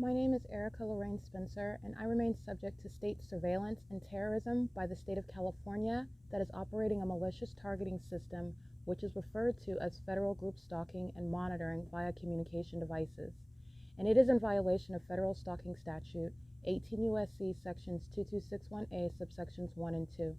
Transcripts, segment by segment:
My name is Erica Lorraine Spencer, and I remain subject to state surveillance and terrorism by the state of California that is operating a malicious targeting system which is referred to as federal group stalking and monitoring via communication devices. And it is in violation of federal stalking statute 18 U.S.C. sections 2261A subsections 1 and 2.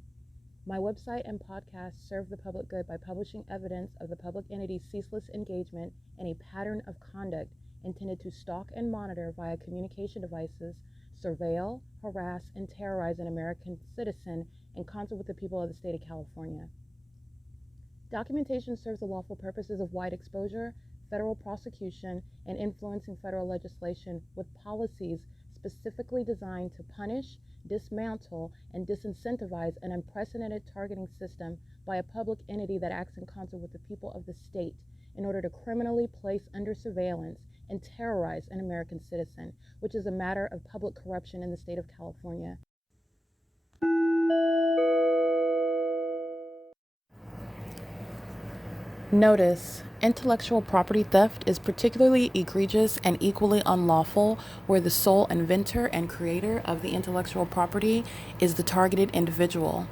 My website and podcast serve the public good by publishing evidence of the public entity's ceaseless engagement in a pattern of conduct intended to stalk and monitor via communication devices, surveil, harass, and terrorize an American citizen in concert with the people of the state of California. Documentation serves the lawful purposes of wide exposure, federal prosecution, and influencing federal legislation with policies specifically designed to punish, dismantle, and disincentivize an unprecedented targeting system by a public entity that acts in concert with the people of the state in order to criminally place under surveillance and terrorize an American citizen, which is a matter of public corruption in the state of California. Notice: intellectual property theft is particularly egregious and equally unlawful where the sole inventor and creator of the intellectual property is the targeted individual.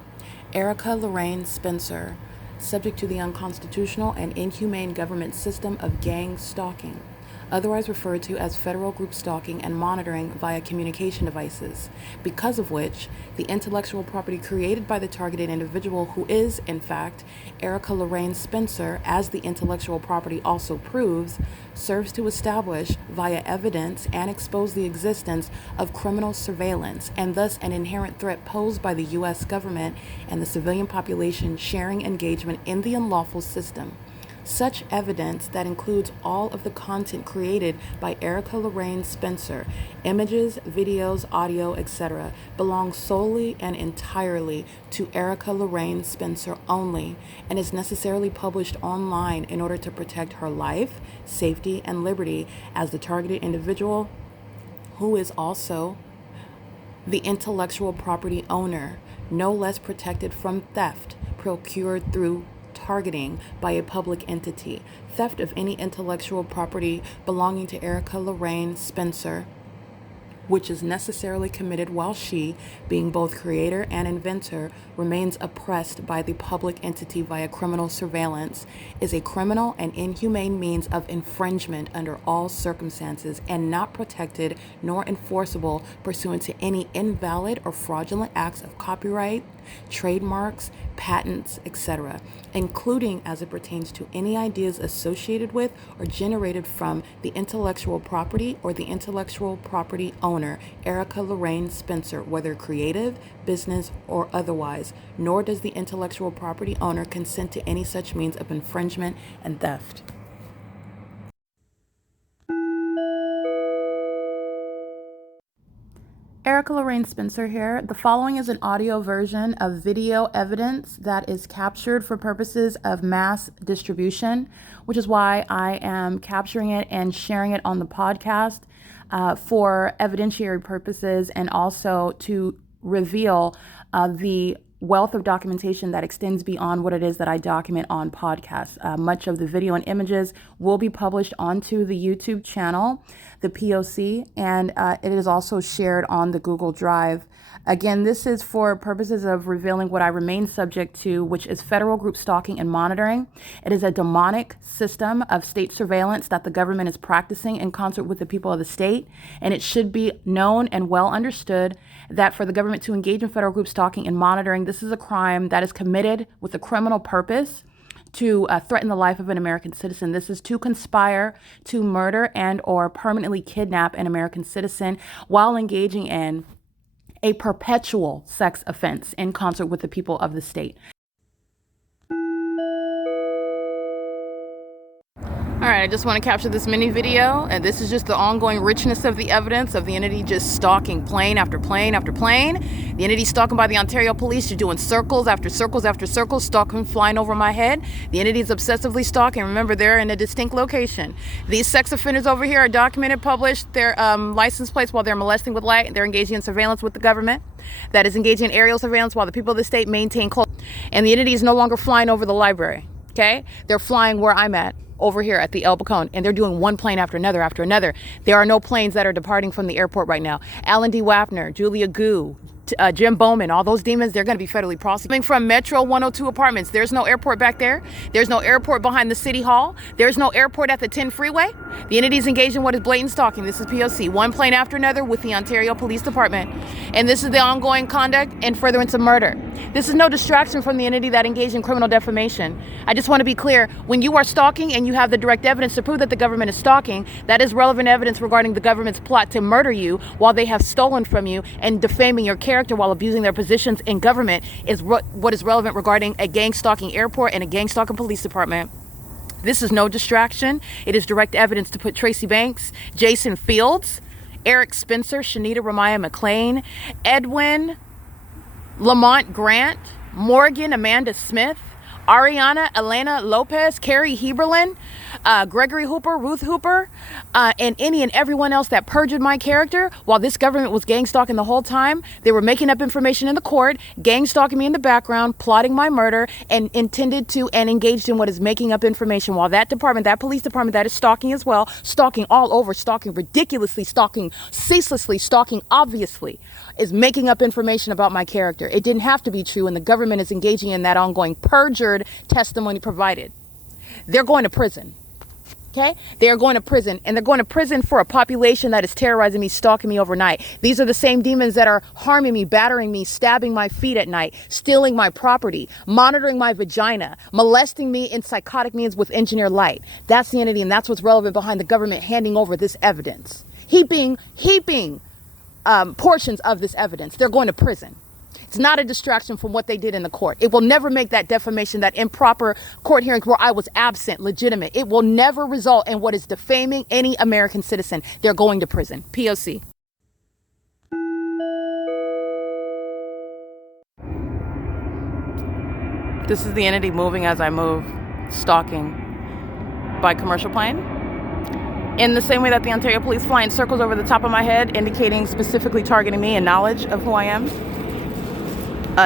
Erica Lorraine Spencer, subject to the unconstitutional and inhumane government system of gang stalking, otherwise referred to as federal group stalking and monitoring via communication devices, because of which the intellectual property created by the targeted individual, who is, in fact, Erica Lorraine Spencer, as the intellectual property also proves, serves to establish via evidence and expose the existence of criminal surveillance and thus an inherent threat posed by the U.S. government and the civilian population sharing engagement in the unlawful system. Such evidence that includes all of the content created by Erica Lorraine Spencer, images, videos, audio, etc., belongs solely and entirely to Erica Lorraine Spencer only and is necessarily published online in order to protect her life, safety, and liberty as the targeted individual, who is also the intellectual property owner, no less protected from theft procured through targeting by a public entity. Theft of any intellectual property belonging to Erica Lorraine Spencer, which is necessarily committed while she, being both creator and inventor, remains oppressed by the public entity via criminal surveillance, is a criminal and inhumane means of infringement under all circumstances and not protected nor enforceable pursuant to any invalid or fraudulent acts of copyright, trademarks, patents, etc., including as it pertains to any ideas associated with or generated from the intellectual property or the intellectual property owner, Erica Lorraine Spencer, whether creative, business, or otherwise, nor does the intellectual property owner consent to any such means of infringement and theft. Erica Lorraine Spencer here. The following is an audio version of video evidence that is captured for purposes of mass distribution, which is why I am capturing it and sharing it on the podcast for evidentiary purposes and also to reveal the wealth of documentation that extends beyond what it is that I document on podcasts. Much of the video and images will be published onto the YouTube channel, the P.O.C, and it is also shared on the Google Drive. Again, this is for purposes of revealing what I remain subject to, which is federal group stalking and monitoring. It is a demonic system of state surveillance that the government is practicing in concert with the people of the state, and it should be known and well understood that for the government to engage in federal group stalking and monitoring, this is a crime that is committed with a criminal purpose to threaten the life of an American citizen. This is to conspire to murder and or permanently kidnap an American citizen while engaging in a perpetual sex offense in concert with the people of the state. All right, I just want to capture this mini video, and this is just the ongoing richness of the evidence of the entity just stalking plane after plane after plane. The entity stalking by the Ontario police, you're doing circles after circles after circles, stalking flying over my head. The entity is obsessively stalking. Remember, they're in a distinct location. These sex offenders over here are documented, published, their license plates while they're molesting with light. They're engaging in surveillance with the government that is engaging in aerial surveillance while the people of the state maintain close. And the entity is no longer flying over the library, okay? They're flying where I'm at. over here at the El Bacon, and they're doing one plane after another after another. There are no planes that are departing from the airport right now. Alan D. Wapner, Julia Gu, Jim Bowman, all those demons, they're going to be federally prosecuted. Coming from Metro 102 apartments, there's no airport back there. There's no airport behind the city hall. There's no airport at the 10 freeway. The entity's engaged in what is blatant stalking. This is P.O.C. One plane after another with the Ontario Police Department. And this is the ongoing conduct and furtherance of murder. This is no distraction from the entity that engaged in criminal defamation. I just want to be clear, when you are stalking and you have the direct evidence to prove that the government is stalking, that is relevant evidence regarding the government's plot to murder you while they have stolen from you and defaming your character while abusing their positions in government is what is relevant regarding a gang stalking airport and a gang stalking police department. This is no distraction. It is direct evidence to put Tracy Banks, Jason Fields, Eric Spencer, Shanita Ramaya McLean, Edwin Lamont Grant, Morgan Amanda Smith, Ariana Elena Lopez, Carrie Heberlin, Gregory Hooper, Ruth Hooper, and any and everyone else that perjured my character while this government was gang stalking the whole time. They were making up information in the court, gang stalking me in the background, plotting my murder, and intended to and engaged in what is making up information while that department, that police department that is stalking as well, stalking all over, stalking ridiculously, stalking ceaselessly, stalking obviously, is making up information about my character. It didn't have to be true, and the government is engaging in that ongoing perjured testimony provided. They're going to prison. Okay? They are going to prison, and they're going to prison for a population that is terrorizing me, stalking me overnight. These are the same demons that are harming me, battering me, stabbing my feet at night, stealing my property, monitoring my vagina, molesting me in psychotic means with engineered light. That's the entity, and that's what's relevant behind the government handing over this evidence. Heaping portions of this evidence. They're going to prison. It's not a distraction from what they did in the court. It will never make that defamation, that improper court hearing where I was absent, legitimate. It will never result in what is defaming any American citizen. They're going to prison. P.O.C. This is the entity moving as I move, stalking by commercial plane. In the same way that the Ontario Police fly in circles over the top of my head, indicating specifically targeting me and knowledge of who I am.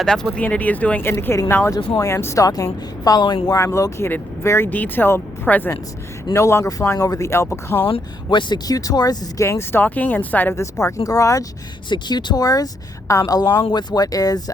That's what the entity is doing, indicating knowledge of who I am, stalking, following where I'm located. Very detailed presence. No longer flying over the El Bacon, where Secutors is gang stalking inside of this parking garage. Secutors, along with what is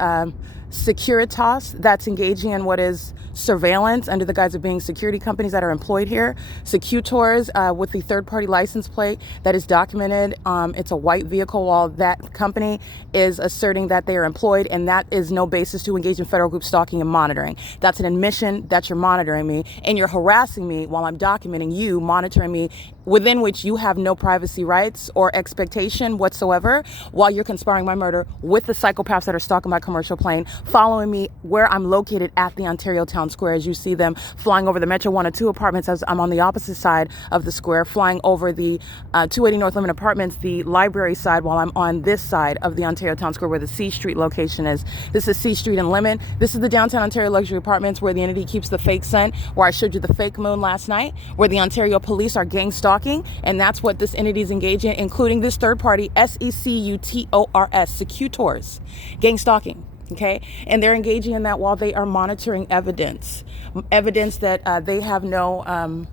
Securitas, that's engaging in what is surveillance under the guise of being security companies that are employed here. Secutors with the third-party license plate that is documented. It's a white vehicle while that company is asserting that they are employed, and that is no basis to engage in federal group stalking and monitoring. That's an admission that you're monitoring me and you're harassing me while I'm documenting you monitoring me, within which you have no privacy rights or expectation whatsoever, while you're conspiring my murder with the psychopaths that are stalking my commercial plane, following me where I'm located at the Ontario Town Square, as you see them flying over the Metro 102 apartments as I'm on the opposite side of the square, flying over the 280 North Lemon apartments, the library side, while I'm on this side of the Ontario Town Square where the C Street location is. This is C Street and Lemon. This is the downtown Ontario luxury apartments where the entity keeps the fake sun, where I showed you the fake moon last night, where the Ontario police are gang stalking, and that's what this entity is engaged in, including this third party, SECUTORS, Secutors, gang stalking. Okay, and they're engaging in that while they are monitoring evidence that they have no,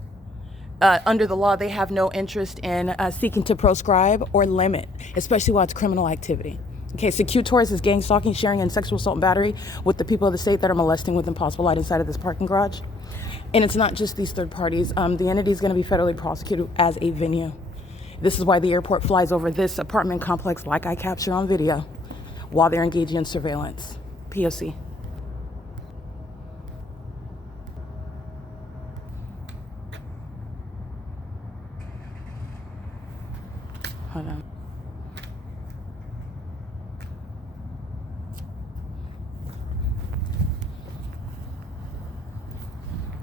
under the law, they have no interest in seeking to proscribe or limit, especially while it's criminal activity. Okay, Secutors is gang stalking, sharing, and sexual assault and battery with the people of the state that are molesting with impossible light inside of this parking garage. And it's not just these third parties. The entity is going to be federally prosecuted as a venue. This is why the airport flies over this apartment complex like I captured on video, while they're engaging in surveillance. P.O.C. Hold on.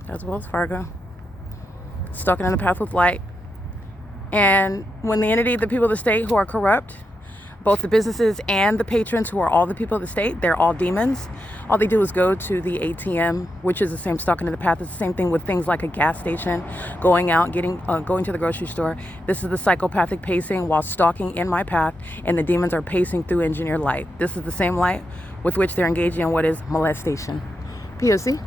That's Wells Fargo. Stalking in the path with light. And when the entity, the people of the state who are corrupt, both the businesses and the patrons who are all the people of the state, they're all demons. All they do is go to the ATM, which is the same stalking in the path. It's the same thing with things like a gas station, going out, going to the grocery store. This is the psychopathic pacing while stalking in my path, and the demons are pacing through engineered light. This is the same light with which they're engaging in what is molestation. P.O.C.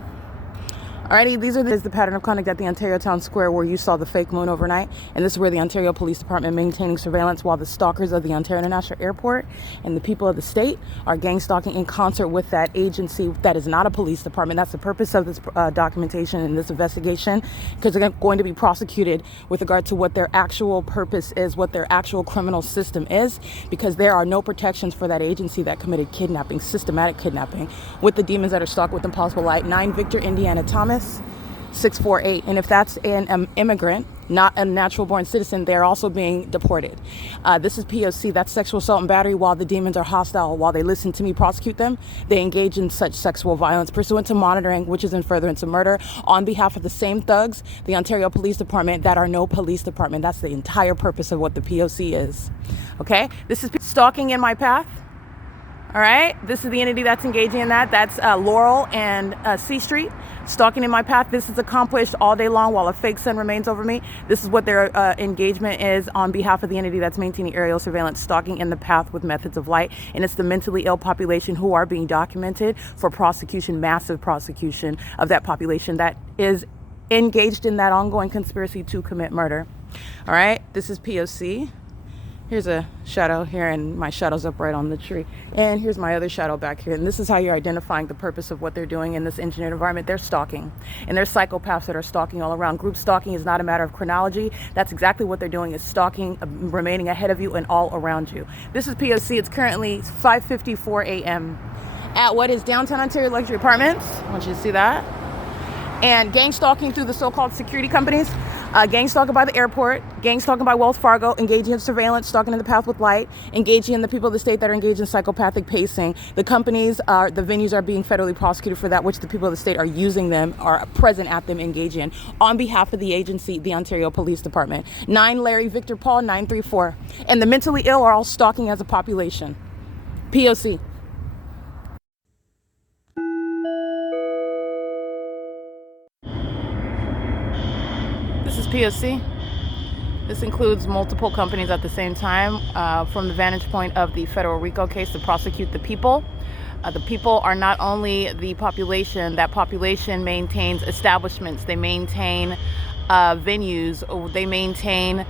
Alrighty, these are the pattern of conduct at the Ontario Town Square where you saw the fake moon overnight. And this is where the Ontario Police Department maintaining surveillance while the stalkers of the Ontario International Airport and the people of the state are gang stalking in concert with that agency that is not a police department. That's the purpose of this documentation and this investigation, because they're going to be prosecuted with regard to what their actual purpose is, what their actual criminal system is, because there are no protections for that agency that committed kidnapping, systematic kidnapping, with the demons that are stalked with impossible light. 9 Victor Indiana Thomas 648. And if that's an immigrant, not a natural born citizen, they're also being deported. This is P.O.C. That's sexual assault and battery. While the demons are hostile, while they listen to me prosecute them, they engage in such sexual violence pursuant to monitoring, which is in furtherance of murder, on behalf of the same thugs, the Ontario Police Department, that are no police department. That's the entire purpose of what the P.O.C. is. Okay? This is stalking in my path. All right, this is the entity that's engaging in that. That's Laurel and C Street, stalking in my path. This is accomplished all day long while a fake sun remains over me. This is what their engagement is on behalf of the entity that's maintaining aerial surveillance, stalking in the path with methods of light. And it's the mentally ill population who are being documented for prosecution, massive prosecution of that population that is engaged in that ongoing conspiracy to commit murder. All right, this is P.O.C. Here's a shadow here, and my shadow's up right on the tree. And here's my other shadow back here. And this is how you're identifying the purpose of what they're doing in this engineered environment. They're stalking. And they're psychopaths that are stalking all around. Group stalking is not a matter of chronology. That's exactly what they're doing, is stalking, remaining ahead of you and all around you. This is P.O.C. It's currently 5:54 a.m. at what is downtown Ontario Luxury Apartments. I want you to see that. And gang stalking through the so-called security companies. Gang stalking by the airport, gang stalking by Wells Fargo, engaging in surveillance, stalking in the path with light, engaging in the people of the state that are engaged in psychopathic pacing. The companies, the venues are being federally prosecuted for that, which the people of the state are using them, are present at them, engaging in, on behalf of the agency, the Ontario Police Department. 9 Larry Victor Paul 934. And the mentally ill are all stalking as a population. P.O.C. This is P.O.C. This includes multiple companies at the same time from the vantage point of the federal RICO case to prosecute the people. The people are not only the population. That population maintains establishments. They maintain venues. They maintain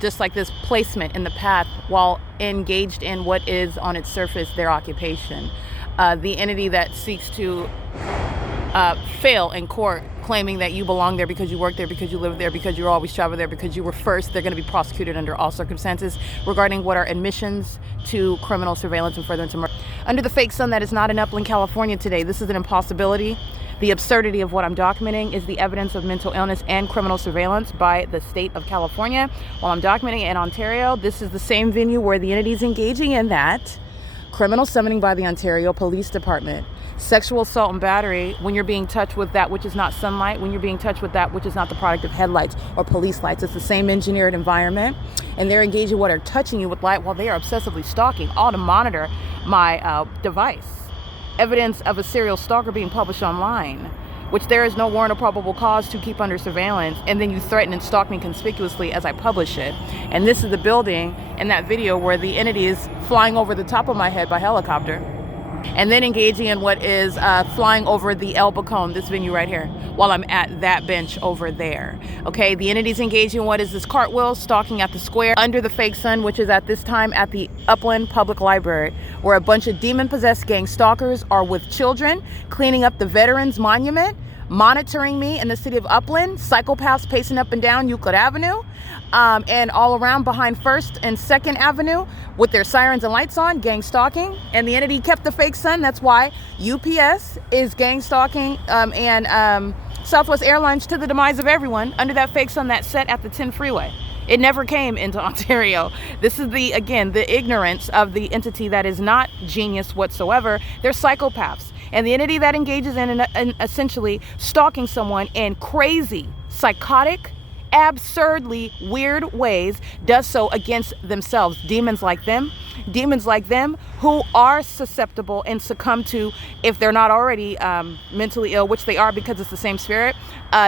just like this placement in the path while engaged in what is on its surface their occupation. The entity that seeks to fail in court, claiming that you belong there because you work there, because you live there, because you always travel there, because you were first, they're going to be prosecuted under all circumstances regarding what are admissions to criminal surveillance and furtherance of murder. Under the fake sun that is not in Upland, California today, this is an impossibility. The absurdity of what I'm documenting is the evidence of mental illness and criminal surveillance by the state of California. While I'm documenting it in Ontario, this is the same venue where the entity is engaging in that. Criminal summoning by the Ontario Police Department. Sexual assault and battery when you're being touched with that which is not sunlight, when you're being touched with that which is not the product of headlights or police lights. It's the same engineered environment, and they're engaging what are touching you with light while they are obsessively stalking, all to monitor my device. Evidence of a serial stalker being published online, which there is no warrant or probable cause to keep under surveillance, and then you threaten and stalk me conspicuously as I publish it. And this is the building in that video where the entity is flying over the top of my head by helicopter, and then engaging in what is flying over the El Bacon, this venue right here, while I'm at that bench over there. Okay, the entity's engaging in what is this cartwheel, stalking at the square under the fake sun, which is at this time at the Upland Public Library, where a bunch of demon-possessed gang stalkers are with children, cleaning up the Veterans Monument, monitoring me in the city of Upland, psychopaths pacing up and down Euclid Avenue, and all around behind 1st and 2nd Avenue with their sirens and lights on, gang stalking. And the entity kept the fake sun. That's why UPS is gang stalking and Southwest Airlines to the demise of everyone under that fake sun that set at the 10 freeway. It never came into Ontario. This is the ignorance of the entity that is not genius whatsoever. They're psychopaths. And the entity that engages in essentially stalking someone in crazy, psychotic, absurdly weird ways does so against themselves. Demons like them demons like them who are susceptible and succumb to, if they're not already mentally ill, which they are because it's the same spirit,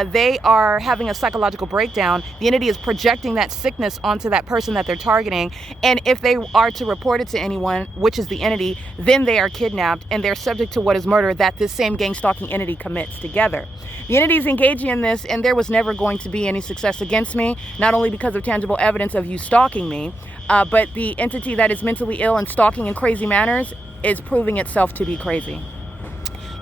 they are having a psychological breakdown. The entity is projecting that sickness onto that person that they're targeting, and if they are to report it to anyone, which is the entity, then they are kidnapped and they're subject to what is murder that this same gang stalking entity commits together. The entity is engaging in this, and there was never going to be any success against me, not only because of tangible evidence of you stalking me, but the entity that is mentally ill and stalking in crazy manners is proving itself to be crazy.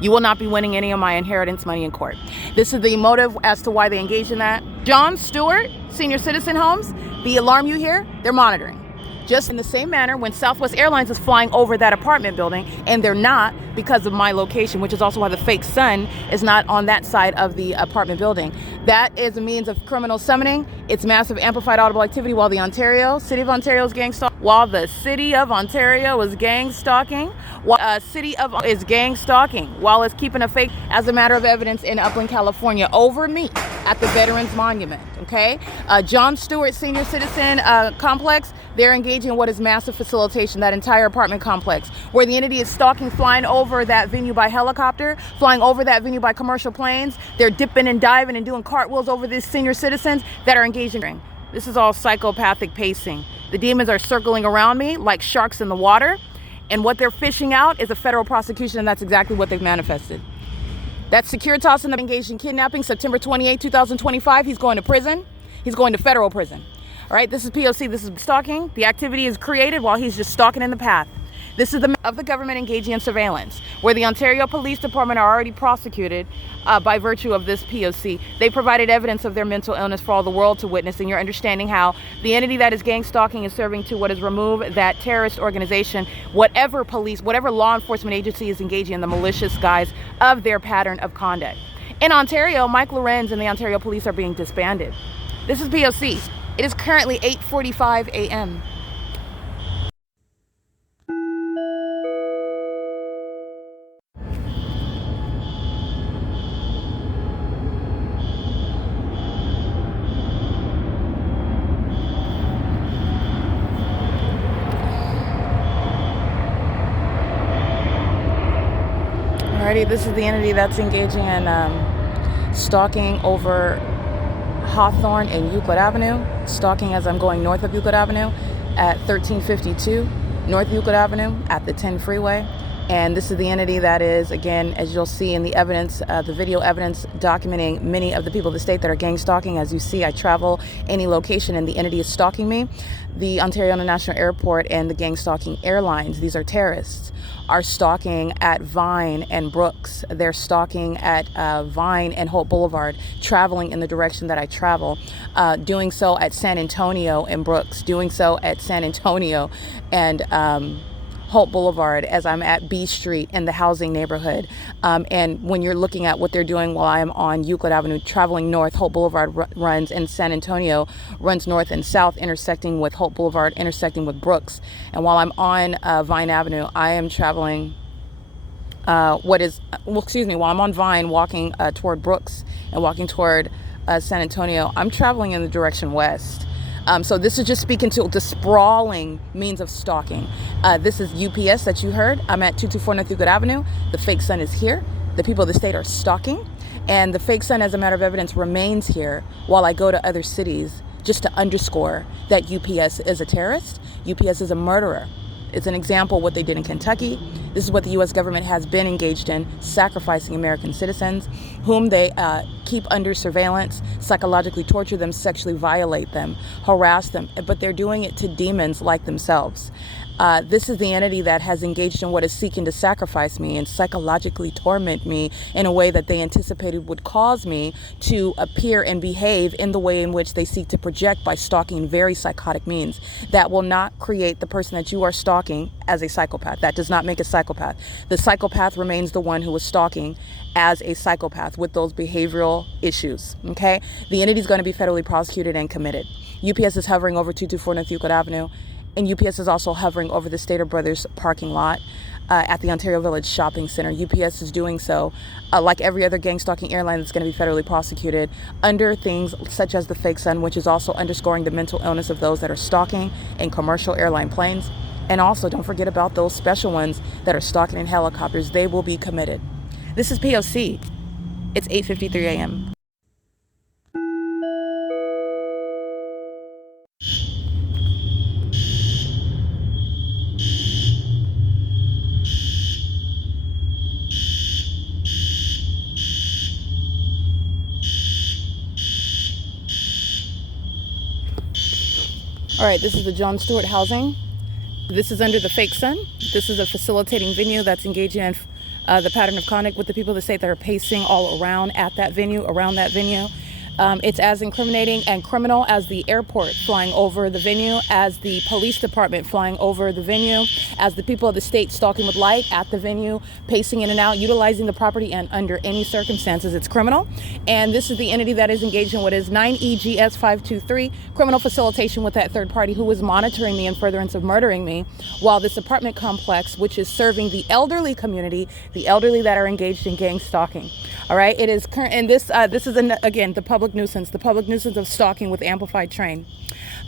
You will not be winning any of my inheritance money in court. This is the motive as to why they engage in that. John Stewart, senior citizen homes, the alarm you hear, they're monitoring. Just in the same manner when Southwest Airlines is flying over that apartment building, and they're not because of my location, which is also why the fake sun is not on that side of the apartment building. That is a means of criminal summoning. It's massive amplified audible activity while the City of Ontario is gang stalking. While the City of Ontario is gang stalking, while it's keeping a fake as a matter of evidence in Upland, California over me at the Veterans Monument, okay? John Stewart Senior Citizen Complex, they're engaging in what is massive facilitation, that entire apartment complex, where the entity is stalking, flying over that venue by helicopter, flying over that venue by commercial planes. They're dipping and diving and doing cartwheels over these senior citizens that are engaging. This is all psychopathic pacing. The demons are circling around me like sharks in the water, and what they're fishing out is a federal prosecution, and that's exactly what they've manifested. That's Securitas and engaged in kidnapping, September 28, 2025. He's going to prison. He's going to federal prison. All right, this is P.O.C. This is stalking. The activity is created while he's just stalking in the path. This is the government engaging in surveillance, where the Ontario Police Department are already prosecuted by virtue of this P.O.C. They provided evidence of their mental illness for all the world to witness, and you're understanding how the entity that is gang stalking is serving to what is remove that terrorist organization, whatever law enforcement agency is engaging in the malicious guise of their pattern of conduct. In Ontario, Mike LORENZ and the Ontario Police are being disbanded. This is P.O.C. It is currently 8:45 a.m. Alrighty, this is the entity that's engaging in stalking over Hawthorne and Euclid Avenue, stalking as I'm going north of Euclid Avenue at 1352 North Euclid Avenue at the 10 freeway. And this is the entity that is, again, as you'll see in the evidence, the video evidence documenting many of the people of the state that are gang stalking. As you see, I travel any location and the entity is stalking me. The Ontario International Airport and the gang stalking airlines, these are terrorists, are stalking at Vine and Brooks. They're stalking at Vine and Holt Boulevard, traveling in the direction that I travel, doing so at San Antonio and Brooks, doing so at San Antonio and Holt Boulevard as I'm at B Street in the housing neighborhood. And when you're looking at what they're doing while I am on Euclid Avenue, traveling north, Holt Boulevard runs, and San Antonio runs north and south, intersecting with Holt Boulevard, intersecting with Brooks. And while I'm on Vine Avenue, I am traveling while I'm on Vine, walking toward Brooks and walking toward San Antonio, I'm traveling in the direction west. So this is just speaking to the sprawling means of stalking. This is UPS that you heard. I'm at 224 North Euclid Avenue. The fake sun is here. The people of the state are stalking. And the fake sun, as a matter of evidence, remains here while I go to other cities just to underscore that UPS is a terrorist. UPS is a murderer. It's an example of what they did in Kentucky. This is what the U.S. government has been engaged in, sacrificing American citizens, whom they keep under surveillance, psychologically torture them, sexually violate them, harass them, but they're doing it to demons like themselves. This is the entity that has engaged in what is seeking to sacrifice me and psychologically torment me in a way that they anticipated would cause me to appear and behave in the way in which they seek to project by stalking very psychotic means. That will not create the person that you are stalking as a psychopath. That does not make a psychopath. The psychopath remains the one who is stalking as a psychopath with those behavioral issues, okay? The entity is going to be federally prosecuted and committed. UPS is hovering over 224 North Euclid Avenue. And UPS is also hovering over the Stater Brothers parking lot at the Ontario Village Shopping Center. UPS is doing so, like every other gang stalking airline that's going to be federally prosecuted, under things such as the fake sun, which is also underscoring the mental illness of those that are stalking in commercial airline planes. And also, don't forget about those special ones that are stalking in helicopters. They will be committed. This is P.O.C. It's 8:53 a.m. All right, this is the John Stewart housing. This is under the fake sun. This is a facilitating venue that's engaging in the pattern of conduct with the people that say they're pacing all around at that venue, around that venue. It's as incriminating and criminal as the airport flying over the venue, as the police department flying over the venue, as the people of the state stalking with light at the venue, pacing in and out, utilizing the property, and under any circumstances, it's criminal. And this is the entity that is engaged in what is 9 EGS 523, criminal facilitation with that third party who is monitoring me in furtherance of murdering me, while this apartment complex, which is serving the elderly community, the elderly that are engaged in gang stalking. All right, it is current, and this is again the public nuisance of stalking with amplified train,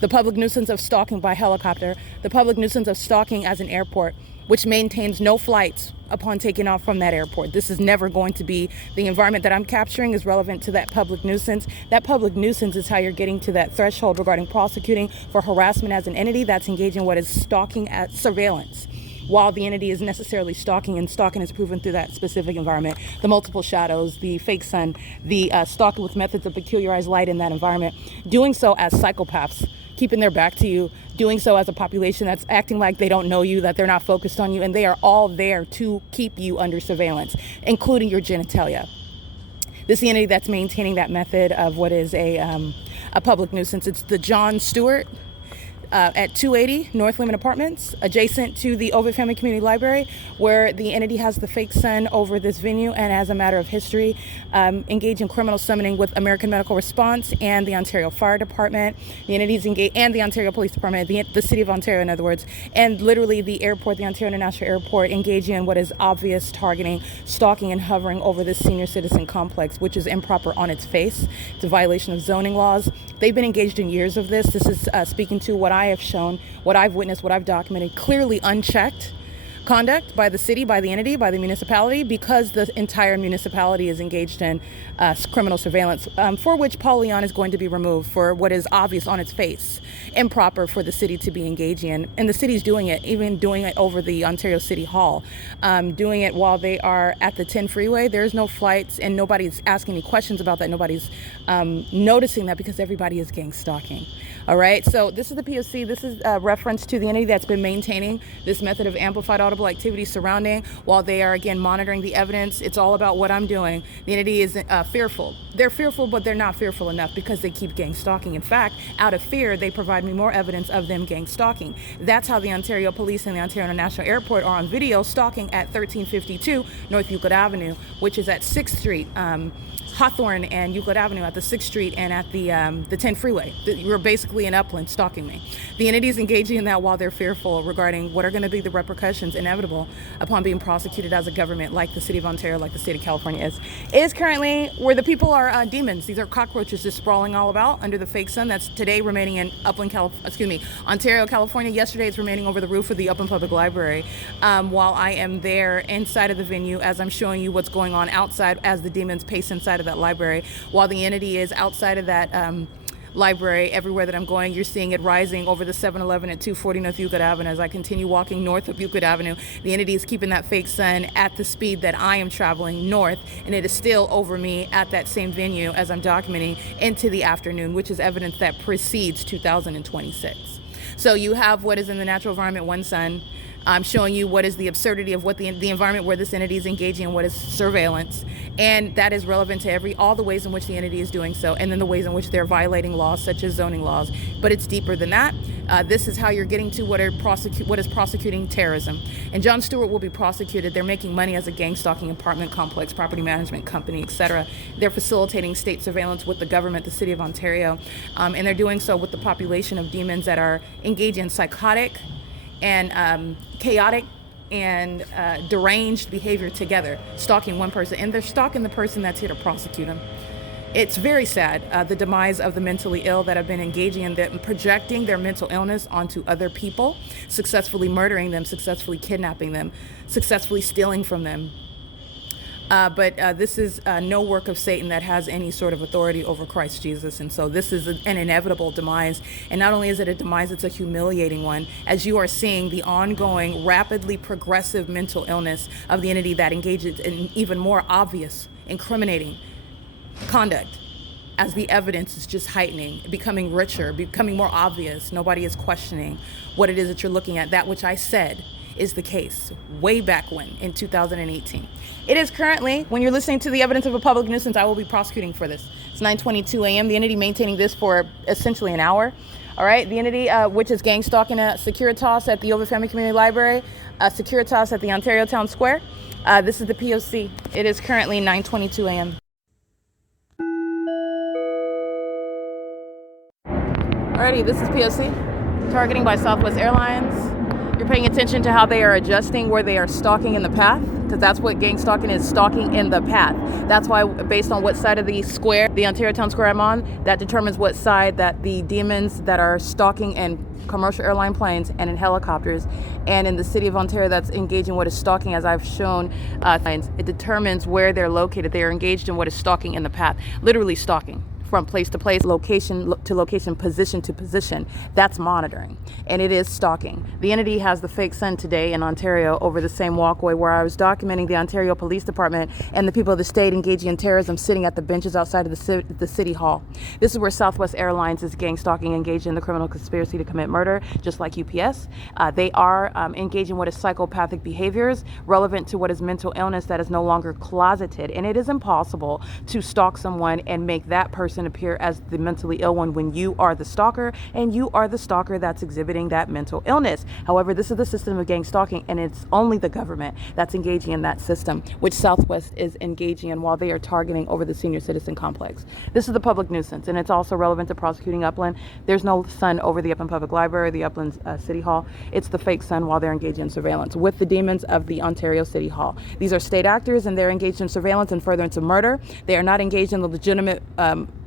the public nuisance of stalking by helicopter, the public nuisance of stalking as an airport, which maintains no flights upon taking off from that airport. This is never going to be the environment that I'm capturing is relevant to that public nuisance. That public nuisance is how you're getting to that threshold regarding prosecuting for harassment as an entity that's engaging in what is stalking at surveillance, while the entity is necessarily stalking, and stalking is proven through that specific environment. The multiple shadows, the fake sun, the stalking with methods of peculiarized light in that environment, doing so as psychopaths, keeping their back to you, doing so as a population that's acting like they don't know you, that they're not focused on you, and they are all there to keep you under surveillance, including your genitalia. This is the entity that's maintaining that method of what is a public nuisance. It's the John Stewart at 280 North Lehman Apartments, adjacent to the OVITT Family Community Library, where the entity has the fake sun over this venue, and as a matter of history, engage in criminal summoning with American Medical Response and the Ontario Fire Department. The entities engage, and the Ontario Police Department, the City of Ontario, in other words, and literally the airport, the Ontario International Airport, engaging in what is obvious targeting, stalking, and hovering over this senior citizen complex, which is improper on its face. It's a violation of zoning laws. They've been engaged in years of this. This is speaking to what I have shown, what I've witnessed, what I've documented, clearly unchecked conduct by the city, by the entity, by the municipality, because the entire municipality is engaged in criminal surveillance, for which Paul Leon is going to be removed for what is obvious on its face, improper for the city to be engaging in. And the city's doing it, even doing it over the Ontario City Hall, doing it while they are at the 10 freeway. There's no flights, and nobody's asking any questions about that. Nobody's noticing that, because everybody is gang stalking. All right, so this is the P.O.C. This is a reference to the entity that's been maintaining this method of amplified audible activity surrounding, while they are, again, monitoring the evidence. It's all about what I'm doing. The entity is fearful. They're fearful, but they're not fearful enough, because they keep gang stalking. In fact, out of fear, they provide me more evidence of them gang stalking. That's how the Ontario Police and the Ontario International Airport are on video stalking at 1352 North Euclid Avenue, which is at 6th Street, Hawthorne and Euclid Avenue, at the 6th Street and at the 10 freeway. You're basically in Upland stalking me. The entity is engaging in that while they're fearful regarding what are going to be the repercussions inevitable upon being prosecuted as a government, like the City of Ontario, like the State of California is. It is currently where the people are demons. These are cockroaches just sprawling all about under the fake sun. That's today remaining in Ontario, California. Yesterday it's remaining over the roof of the Upland Public Library, while I am there inside of the venue as I'm showing you what's going on outside as the demons pace inside of that library, while the entity is outside of that library. Everywhere that I'm going, you're seeing it rising over the 7-Eleven at 240 North Euclid Avenue. As I continue walking north of Euclid Avenue, the entity is keeping that fake sun at the speed that I am traveling north, and it is still over me at that same venue as I'm documenting into the afternoon, which is evidence that precedes 2026. So you have what is in the natural environment, one sun. I'm showing you what is the absurdity of what the environment where this entity is engaging in, what is surveillance, and that is relevant to all the ways in which the entity is doing so, and then the ways in which they're violating laws such as zoning laws. But it's deeper than that. This is how you're getting to what is prosecuting terrorism. And John Stewart will be prosecuted. They're making money as a gang stalking apartment complex, property management company, etc. They're facilitating state surveillance with the government, the City of Ontario, and they're doing so with the population of demons that are engaged in psychotic and chaotic and deranged behavior together, stalking one person, and they're stalking the person that's here to prosecute them. It's very sad, the demise of the mentally ill that have been engaging in projecting their mental illness onto other people, successfully murdering them, successfully kidnapping them, successfully stealing from them. But this is no work of Satan that has any sort of authority over Christ Jesus. And so this is an inevitable demise. And not only is it a demise, it's a humiliating one, as you are seeing the ongoing, rapidly progressive mental illness of the entity that engages in even more obvious, incriminating conduct, as the evidence is just heightening, becoming richer, becoming more obvious. Nobody is questioning what it is that you're looking at. That which I said is the case way back when, in 2018. It is currently, when you're listening to the evidence of a public nuisance, I will be prosecuting for this. It's 9:22 a.m. The entity maintaining this for essentially an hour. All right, the entity, which is gang stalking a Securitas at the OVITT Family Community Library, Securitas at the Ontario Town Square. This is the P.O.C. It is currently 9:22 a.m. Alrighty, this is P.O.C. Targeting by Southwest Airlines. You're paying attention to how they are adjusting where they are stalking in the path, because that's what gang stalking is, stalking in the path. That's why, based on what side of the square, the Ontario Town Square I'm on, that determines what side that the demons that are stalking in commercial airline planes and in helicopters, and in the city of Ontario that's engaging what is stalking, as I've shown, it determines where they're located. They are engaged in what is stalking in the path, literally stalking. From place to place, location to location, position to position. That's monitoring, and it is stalking. The entity has the fake sun today in Ontario over the same walkway where I was documenting the Ontario Police Department and the people of the state engaging in terrorism sitting at the benches outside of the city hall. This is where Southwest Airlines is gang stalking, engaged in the criminal conspiracy to commit murder, just like UPS. They are engaging what is psychopathic behaviors relevant to what is mental illness that is no longer closeted, and it is impossible to stalk someone and make that person appear as the mentally ill one when you are the stalker, and you are the stalker that's exhibiting that mental illness. However, this is the system of gang stalking, and it's only the government that's engaging in that system, which Southwest is engaging in while they are targeting over the senior citizen complex. This is the public nuisance, and it's also relevant to prosecuting Upland. There's no sun over the Upland Public Library, the Upland City Hall. It's the fake sun while they're engaged in surveillance with the demons of the Ontario City Hall. These are state actors, and they're engaged in surveillance and furtherance of murder. They are not engaged in the legitimate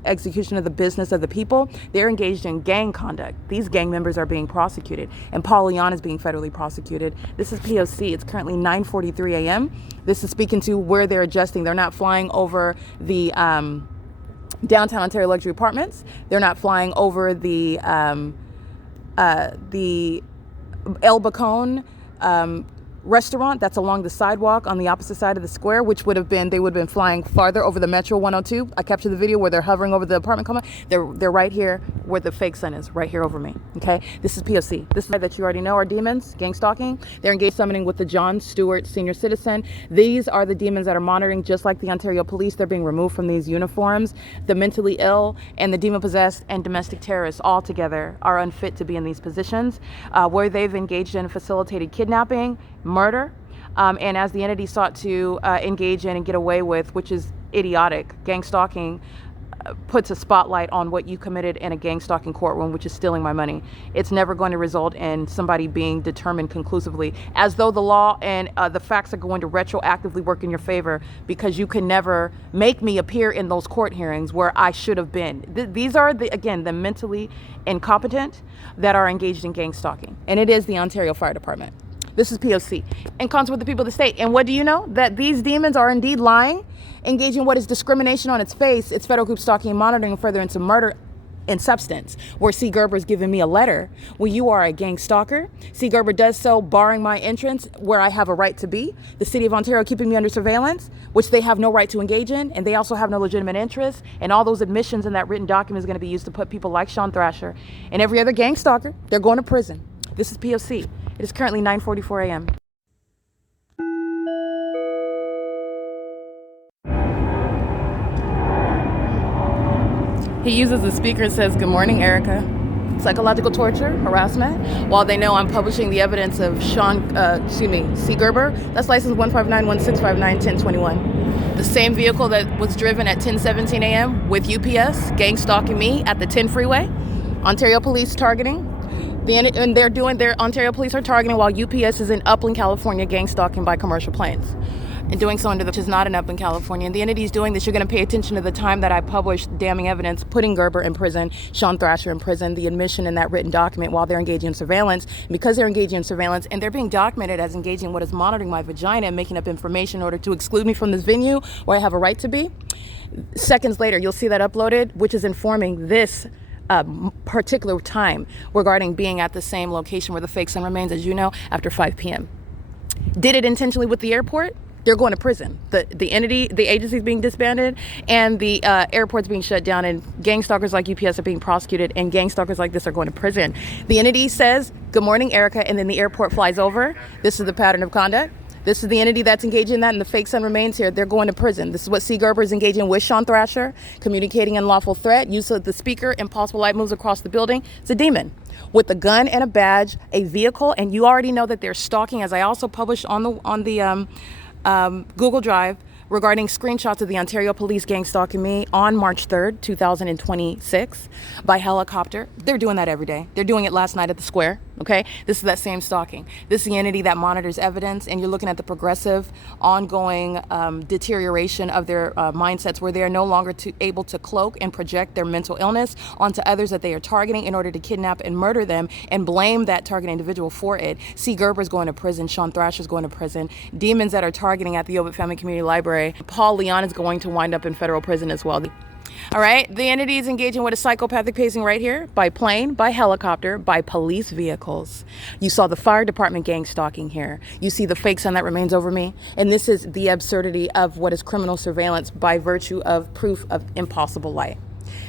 execution of the business of the people. They're engaged in gang conduct. These gang members are being prosecuted, and Paul Leon is being federally prosecuted. This is P.O.C. It's currently 9:43 a.m. This is speaking to where they're adjusting. They're not flying over the downtown Ontario luxury apartments. They're not flying over the El Bacon restaurant that's along the sidewalk on the opposite side of the square, which would have been, they would have been flying farther over the Metro 102. I captured the video where they're hovering over the apartment complex. They're right here where the fake sun is, right here over me. Okay, this is P.O.C. This is that you already know are demons, gang stalking. They're engaged summoning with the John Stewart senior citizen. These are the demons that are monitoring, just like the Ontario police. They're being removed from these uniforms. The mentally ill and the demon possessed and domestic terrorists all together are unfit to be in these positions, where they've engaged in facilitated kidnapping, murder, and as the entity sought to engage in and get away with, which is idiotic. Gang stalking puts a spotlight on what you committed in a gang stalking courtroom, which is stealing my money. It's never going to result in somebody being determined conclusively, as though the law and the facts are going to retroactively work in your favor, because you can never make me appear in those court hearings where I should have been. These are, again, the mentally incompetent that are engaged in gang stalking, and it is the Ontario Fire Department. This is P.O.C. in concert with the people of the state. And what do you know? That these demons are indeed lying, engaging what is discrimination on its face. It's federal group stalking and monitoring and further into murder in substance, where C. Gerber is giving me a letter when you are a gang stalker. C. Gerber does so barring my entrance where I have a right to be. The city of Ontario keeping me under surveillance, which they have no right to engage in, and they also have no legitimate interest. And all those admissions in that written document is going to be used to put people like Sean Thrasher and every other gang stalker, they're going to prison. This is P.O.C. It is currently 9:44 a.m. He uses the speaker and says, "Good morning, Erica." Psychological torture, harassment, while they know I'm publishing the evidence of C. Gerber. That's license 15916591021. The same vehicle that was driven at 10:17 a.m. with UPS, gang stalking me at the 10 freeway. Ontario police targeting. And their Ontario police are targeting while UPS is in Upland, California, gang stalking by commercial planes. and doing so under the, which is not an up in California. And the entity is doing this. You're going to pay attention to the time that I published damning evidence, putting Gerber in prison, Sean Thrasher in prison, the admission in that written document while they're engaging in surveillance. And because they're engaging in surveillance and they're being documented as engaging in what is monitoring my vagina and making up information in order to exclude me from this venue where I have a right to be, seconds later, you'll see that uploaded, which is informing this particular time regarding being at the same location where the fake sun remains, as you know, after 5 p.m. Did it intentionally with the airport? They're going to prison. The entity, the agency is being disbanded, and the airport's being shut down, and gang stalkers like UPS are being prosecuted, and gang stalkers like this are going to prison. The entity says, "Good morning, Erica," and then the airport flies over. This is the pattern of conduct. This is the entity that's engaging in that, and the fake sun remains here. They're going to prison. This is what C. Gerber is engaging with Sean Thrasher, communicating unlawful threat, use of the speaker, impossible light moves across the building. It's a demon with a gun and a badge, a vehicle, and you already know that they're stalking, as I also published on the Google Drive, regarding screenshots of the Ontario police gang stalking me on March 3rd, 2026 by helicopter. They're doing that every day. They're doing it last night at the square, okay? This is that same stalking. This is the entity that monitors evidence, and you're looking at the progressive, ongoing deterioration of their mindsets, where they are no longer able to cloak and project their mental illness onto others that they are targeting in order to kidnap and murder them and blame that target individual for it. C. Gerber's going to prison. Sean Thrasher's going to prison. Demons that are targeting at the OVITT Family Community Library. Paul Leon is going to wind up in federal prison as well. All right, the entity is engaging with a psychopathic pacing right here, by plane, by helicopter, by police vehicles. You saw the fire department gang stalking here. You see the fake sun that remains over me. And this is the absurdity of what is criminal surveillance by virtue of proof of impossible light.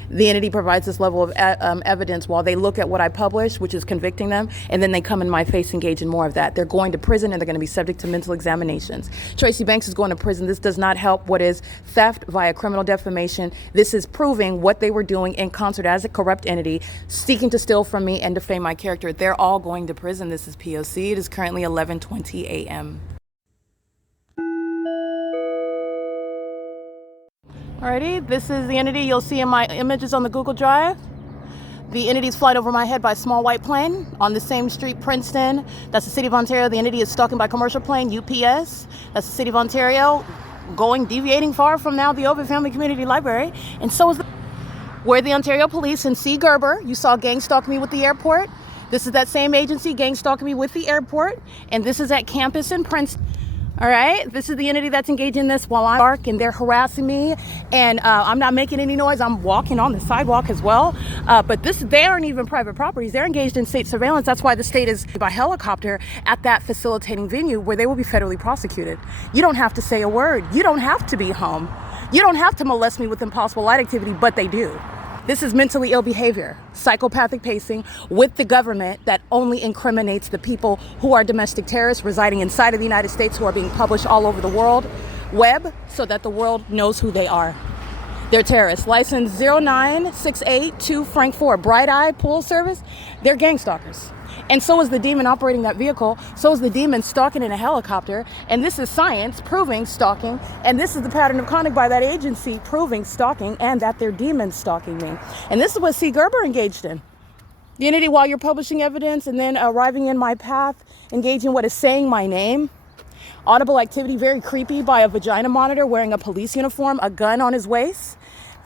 The entity provides this level of evidence while they look at what I publish, which is convicting them, and then they come in my face, engage in more of that. They're going to prison, and they're going to be subject to mental examinations. Tracy Banks is going to prison. This does not help what is theft via criminal defamation. This is proving what they were doing in concert as a corrupt entity, seeking to steal from me and defame my character. They're all going to prison. This is P.O.C. It is currently 11:20 a.m. Alrighty, this is the entity you'll see in my images on the Google Drive. The entity's flying over my head by a small white plane on the same street, Princeton. That's the city of Ontario. The entity is stalking by commercial plane, UPS. That's the city of Ontario, deviating far from now the OVITT Family Community Library. And so is where the Ontario Police and C. Gerber, you saw gang stalk me with the airport. This is that same agency gang stalking me with the airport. And this is at campus in Princeton. All right, this is the entity that's engaged in this while I'm dark, and they're harassing me, and I'm not making any noise. I'm walking on the sidewalk as well, but they aren't even private properties. They're engaged in state surveillance. That's why the state is by helicopter at that facilitating venue where they will be federally prosecuted. You don't have to say a word. You don't have to be home. You don't have to molest me with impossible light activity, but they do. This is mentally ill behavior, psychopathic pacing with the government that only incriminates the people who are domestic terrorists residing inside of the United States, who are being published all over the world web so that the world knows who they are. They're terrorists. License 09682 Frank 4, Bright Eye Pool Service. They're gang stalkers. And so is the demon operating that vehicle. So is the demon stalking in a helicopter. And this is science proving stalking. And this is the pattern of conduct by that agency proving stalking, and that they're demons stalking me. And this is what C. Gerber engaged in. The entity, while you're publishing evidence and then arriving in my path, engaging what is saying my name. Audible activity, very creepy, by a vagina monitor wearing a police uniform, a gun on his waist.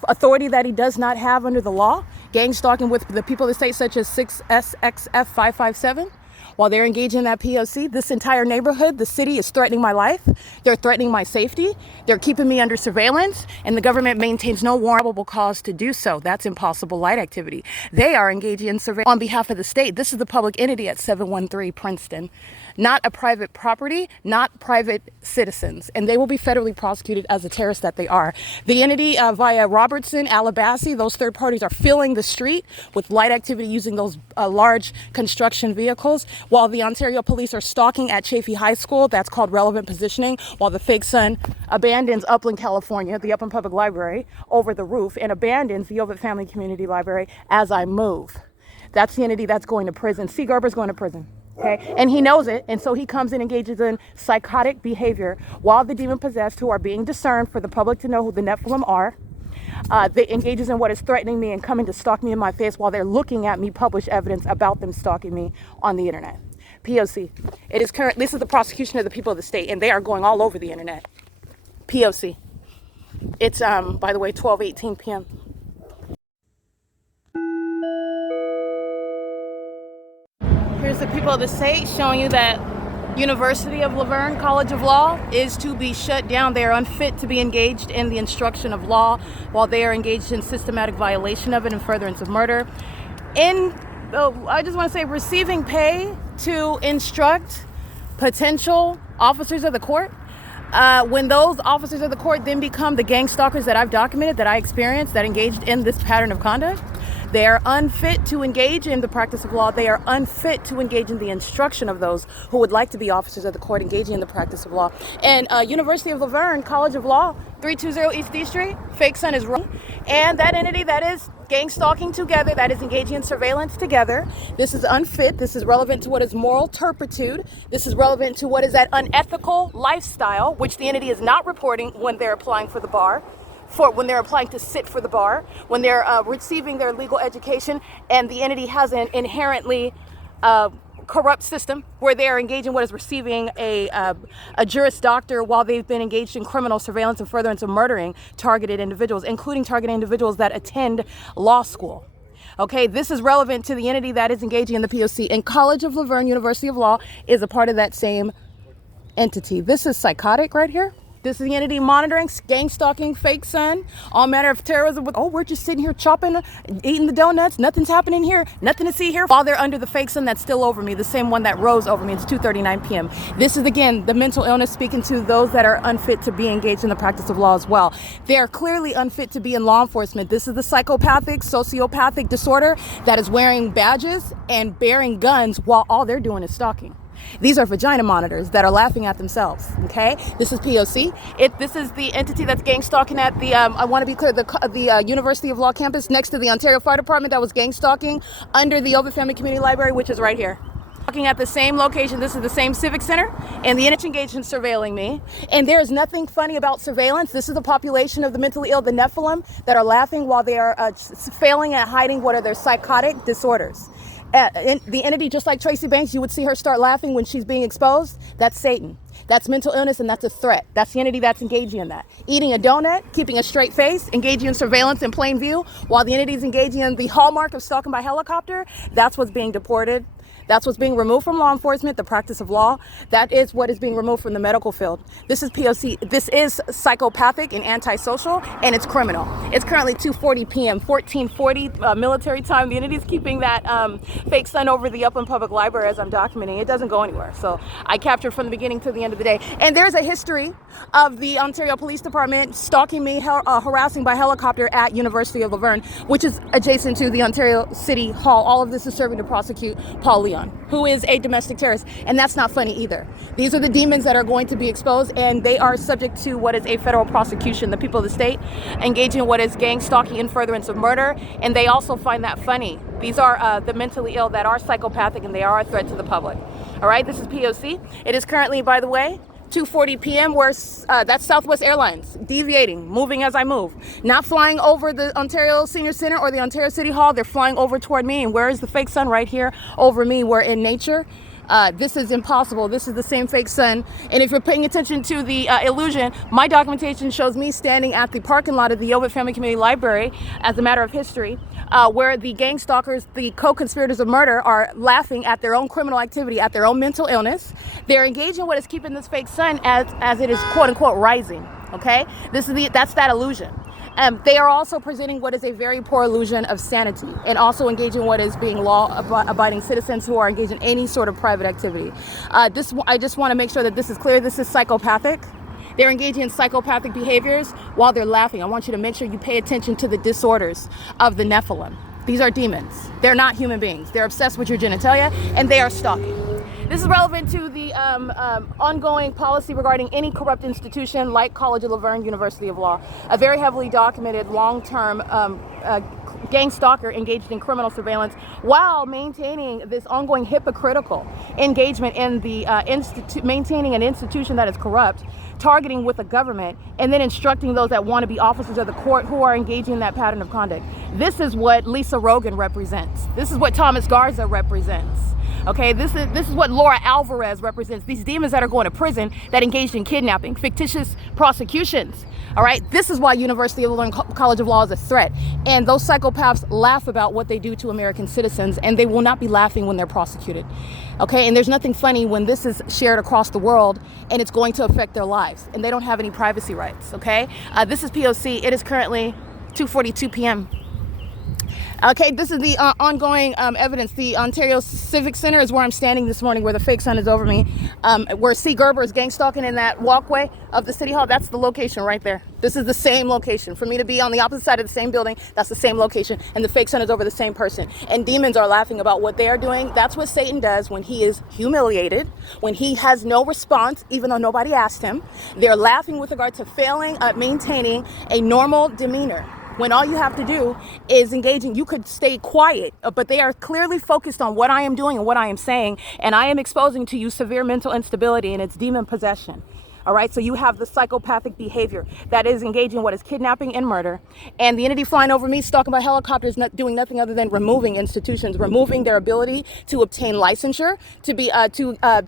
Authority that he does not have under the law. Gang stalking with the people of the state, such as 6SXF557. While they're engaging in that P.O.C., this entire neighborhood, the city, is threatening my life. They're threatening my safety. They're keeping me under surveillance, and the government maintains no warrantable cause to do so. That's impossible light activity. They are engaging in surveillance on behalf of the state. This is the public entity at 713 Princeton. Not a private property, not private citizens. And they will be federally prosecuted as the terrorists that they are. The entity via Robertson, Alabassi, those third parties are filling the street with light activity using those large construction vehicles, while the Ontario police are stalking at Chaffee High School. That's called relevant positioning, while the fake sun abandons Upland, California, the Upland Public Library, over the roof, and abandons the OVITT Family Community Library as I move. That's the entity that's going to prison. C. Gerber's going to prison. Okay, and he knows it, and so he comes and engages in psychotic behavior while the demon-possessed, who are being discerned for the public to know who the Nephilim are. They engages in what is threatening me and coming to stalk me in my face while they're looking at me publish evidence about them stalking me on the internet. P.O.C. This is the prosecution of the people of the state, and they are going all over the internet. P.O.C. It's, by the way, 12:18 p.m. Here's the people of the state showing you that University of Laverne College of Law is to be shut down. They are unfit to be engaged in the instruction of law while they are engaged in systematic violation of it and furtherance of murder. I just want to say, receiving pay to instruct potential officers of the court. When those officers of the court then become the gang stalkers that I've documented, that I experienced, that engaged in this pattern of conduct, they are unfit to engage in the practice of law. They are unfit to engage in the instruction of those who would like to be officers of the court engaging in the practice of law. And University of Laverne College of Law, 320 East D Street, fake son is wrong. And that entity that is gang stalking together, that is engaging in surveillance together, this is unfit. This is relevant to what is moral turpitude. This is relevant to what is that unethical lifestyle, which the entity is not reporting when they're applying for the bar. When they're applying to sit for the bar, when they're receiving their legal education, and the entity has an inherently corrupt system where they are engaging what is receiving a Juris Doctor while they've been engaged in criminal surveillance and furtherance of murdering targeted individuals, including targeted individuals that attend law school. Okay, this is relevant to the entity that is engaging in the P.O.C. And College of Laverne University of Law is a part of that same entity. This is psychotic right here. This is the entity monitoring, gang stalking, fake son, all manner of terrorism. We're just sitting here chopping, eating the donuts. Nothing's happening here. Nothing to see here. While they're under the fake sun that's still over me, the same one that rose over me. It's 2:39 p.m. This is, again, the mental illness speaking to those that are unfit to be engaged in the practice of law as well. They are clearly unfit to be in law enforcement. This is the psychopathic, sociopathic disorder that is wearing badges and bearing guns while all they're doing is stalking. These are vagina monitors that are laughing at themselves, okay? This is P.O.C. This is the entity that's gang stalking at the, I want to be clear, the University of Law campus next to the Ontario Fire Department that was gang stalking under the OVITT Family Community Library, which is right here. Looking at the same location, this is the same civic center, and the entity engaged in surveilling me. And there is nothing funny about surveillance. This is the population of the mentally ill, the Nephilim, that are laughing while they are failing at hiding what are their psychotic disorders. The entity, just like Tracy Banks, you would see her start laughing when she's being exposed. That's Satan. That's mental illness, and that's a threat. That's the entity that's engaging in that. Eating a donut, keeping a straight face, engaging in surveillance in plain view, while the entity is engaging in the hallmark of stalking by helicopter. That's what's being deported. That's what's being removed from law enforcement, the practice of law. That is what is being removed from the medical field. This is P.O.C. This is psychopathic and antisocial, and it's criminal. It's currently 2:40 p.m., 14:40 military time. The entity is keeping that fake sun over the Upland Public Library as I'm documenting. It doesn't go anywhere. So I captured from the beginning to the end of the day. And there's a history of the Ontario Police Department stalking me, harassing by helicopter at University of Laverne, which is adjacent to the Ontario City Hall. All of this is serving to prosecute Paul Leon, who is a domestic terrorist. And that's not funny either. These are the demons that are going to be exposed, and they are subject to what is a federal prosecution. The people of the state engaging in what is gang stalking and furtherance of murder, and they also find that funny. These are the mentally ill that are psychopathic, and they are a threat to the public. All right, this is P.O.C. It is currently, by the way, 2:40 p.m. where that's Southwest Airlines, deviating, moving as I move. Not flying over the Ontario Senior Center or the Ontario City Hall. They're flying over toward me. And where is the fake sun? Right here over me. We're in nature. This is impossible. This is the same fake sun. And if you're paying attention to the illusion, my documentation shows me standing at the parking lot of the OVITT Family Community Library as a matter of history, where the gang stalkers, the co-conspirators of murder, are laughing at their own criminal activity, at their own mental illness. They're engaging in what is keeping this fake sun as it is quote unquote rising. Okay, that's that illusion. They are also presenting what is a very poor illusion of sanity, and also engaging what is being law-abiding citizens who are engaged in any sort of private activity. I just want to make sure that this is clear. This is psychopathic. They're engaging in psychopathic behaviors while they're laughing. I want you to make sure you pay attention to the disorders of the Nephilim. These are demons. They're not human beings. They're obsessed with your genitalia, and they are stalking. This is relevant to the ongoing policy regarding any corrupt institution like College of Laverne University of Law. A very heavily documented long-term gang stalker engaged in criminal surveillance while maintaining this ongoing hypocritical engagement in the maintaining an institution that is corrupt, targeting with the government, and then instructing those that want to be officers of the court who are engaging in that pattern of conduct. This is what Lisa Rogan represents. This is what Thomas Garza represents. Okay, this is what Laura Alvarez represents. These demons that are going to prison that engaged in kidnapping, fictitious prosecutions. All right, this is why University of Lorraine College of Law is a threat. And those psychopaths laugh about what they do to American citizens, and they will not be laughing when they're prosecuted. Okay, and there's nothing funny when this is shared across the world and it's going to affect their lives, and they don't have any privacy rights. Okay, this is P.O.C. It is currently 2:42 p.m. Okay, this is the ongoing evidence. The Ontario Civic Center is where I'm standing this morning, where the fake sun is over me, where C. Gerber is gang stalking in that walkway of the City Hall. That's the location right there. This is the same location. For me to be on the opposite side of the same building, that's the same location, and the fake sun is over the same person. And demons are laughing about what they are doing. That's what Satan does when he is humiliated, when he has no response, even though nobody asked him. They're laughing with regard to failing at maintaining a normal demeanor, when all you have to do is engaging. You could stay quiet, but they are clearly focused on what I am doing and what I am saying, and I am exposing to you severe mental instability and it's demon possession. All right, so you have the psychopathic behavior that is engaging what is kidnapping and murder, and the entity flying over me, stalking by helicopters, not doing nothing other than removing institutions, removing their ability to obtain licensure, to be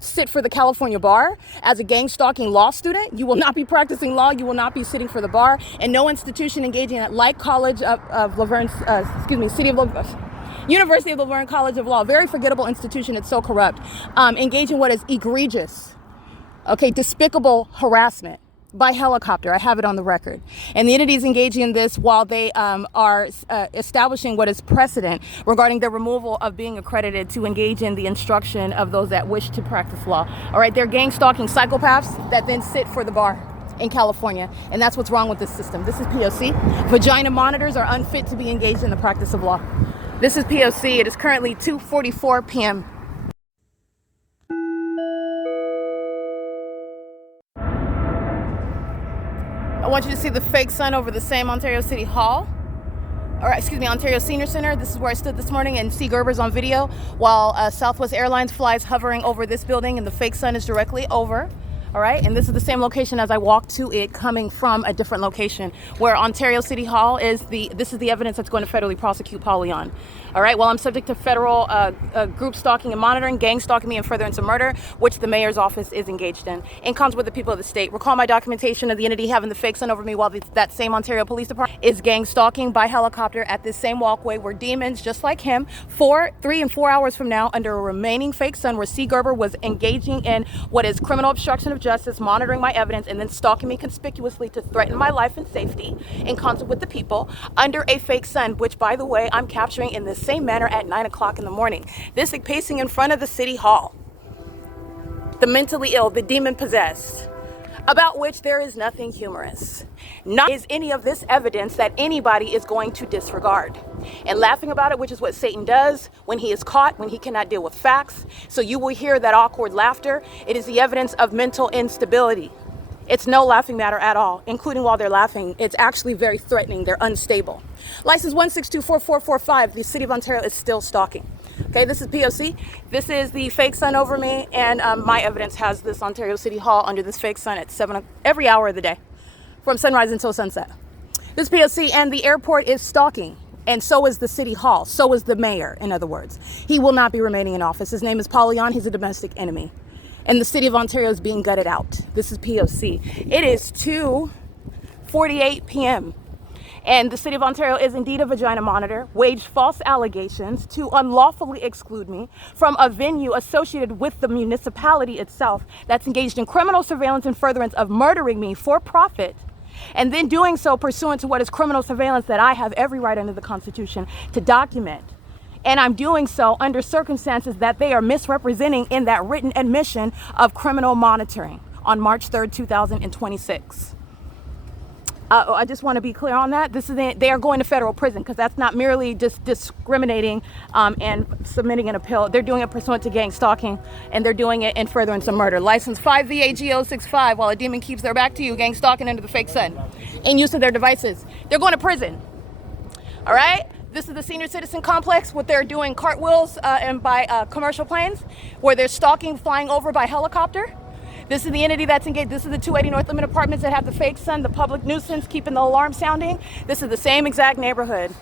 sit for the California bar as a gang stalking law student. You will not be practicing law. You will not be sitting for the bar, and no institution engaging at like College of Laverne, City of Laverne. University of Laverne College of Law, very forgettable institution. It's so corrupt. Engaging what is egregious, okay, despicable harassment by helicopter. I have it on the record. And the entity is engaging in this while they are establishing what is precedent regarding the removal of being accredited to engage in the instruction of those that wish to practice law. All right, they're gang stalking psychopaths that then sit for the bar in California, and that's what's wrong with this system. This is P.O.C. Vagina monitors are unfit to be engaged in the practice of law. This is P.O.C. It is currently 2:44 p.m. I want you to see the fake sun over the same Ontario City Hall, or Ontario Senior Center. This is where I stood this morning, and C. Gerber's on video while Southwest Airlines flies hovering over this building, and the fake sun is directly over. All right, and this is the same location as I walked to it, coming from a different location where Ontario City Hall is. This is the evidence that's going to federally prosecute Paul Leon. All right, well, I'm subject to federal group stalking and monitoring, gang stalking me, and furtherance of murder, which the mayor's office is engaged in concert with the people of the state. Recall my documentation of the entity having the fake sun over me while that same Ontario Police Department is gang stalking by helicopter at this same walkway where demons, just like him, 3 and 4 hours from now, under a remaining fake sun, where C. Gerber was engaging in what is criminal obstruction of justice, monitoring my evidence, and then stalking me conspicuously to threaten my life and safety in concert with the people under a fake sun, which, by the way, I'm capturing in the same manner at 9 o'clock in the morning. This is pacing in front of the City Hall. The mentally ill, the demon possessed, about which there is nothing humorous. Not is any of this evidence that anybody is going to disregard. And laughing about it, which is what Satan does when he is caught, when he cannot deal with facts. So you will hear that awkward laughter. It is the evidence of mental instability. It's no laughing matter at all, including while they're laughing. It's actually very threatening. They're unstable. License 1624445, the City of Ontario is still stalking. Okay, this is P.O.C. This is the fake sun over me, and my evidence has this Ontario City Hall under this fake sun at 7 every hour of the day, from sunrise until sunset. This is P.O.C. and the airport is stalking, and so is the City Hall. So is the mayor, in other words. He will not be remaining in office. His name is Paul Leon. He's a domestic enemy. And the City of Ontario is being gutted out. This is P.O.C. It is 2:48 p.m. And the City of Ontario is indeed a vagina monitor, waged false allegations to unlawfully exclude me from a venue associated with the municipality itself that's engaged in criminal surveillance and furtherance of murdering me for profit, and then doing so pursuant to what is criminal surveillance that I have every right under the Constitution to document. And I'm doing so under circumstances that they are misrepresenting in that written admission of criminal monitoring on March 3rd, 2026. I just want to be clear on that. They are going to federal prison, because that's not merely just discriminating and submitting an appeal. They're doing it pursuant to gang stalking, and they're doing it in furtherance of murder. License 5VAG065, while a demon keeps their back to you, gang stalking under the fake sun, in use of their devices. They're going to prison. All right? This is the senior citizen complex, what they're doing cartwheels and by commercial planes, where they're stalking, flying over by helicopter. This is the entity that's engaged. This is the 280 North Limit apartments that have the fake sun, the public nuisance, keeping the alarm sounding. This is the same exact neighborhood.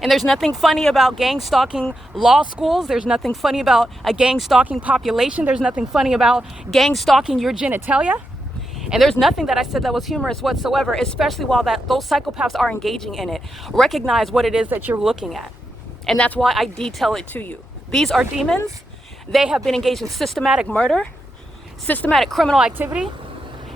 And there's nothing funny about gang stalking law schools. There's nothing funny about a gang stalking population. There's nothing funny about gang stalking your genitalia. And there's nothing that I said that was humorous whatsoever, especially while those psychopaths are engaging in it. Recognize what it is that you're looking at. And that's why I detail it to you. These are demons. They have been engaged in systematic murder, systematic criminal activity,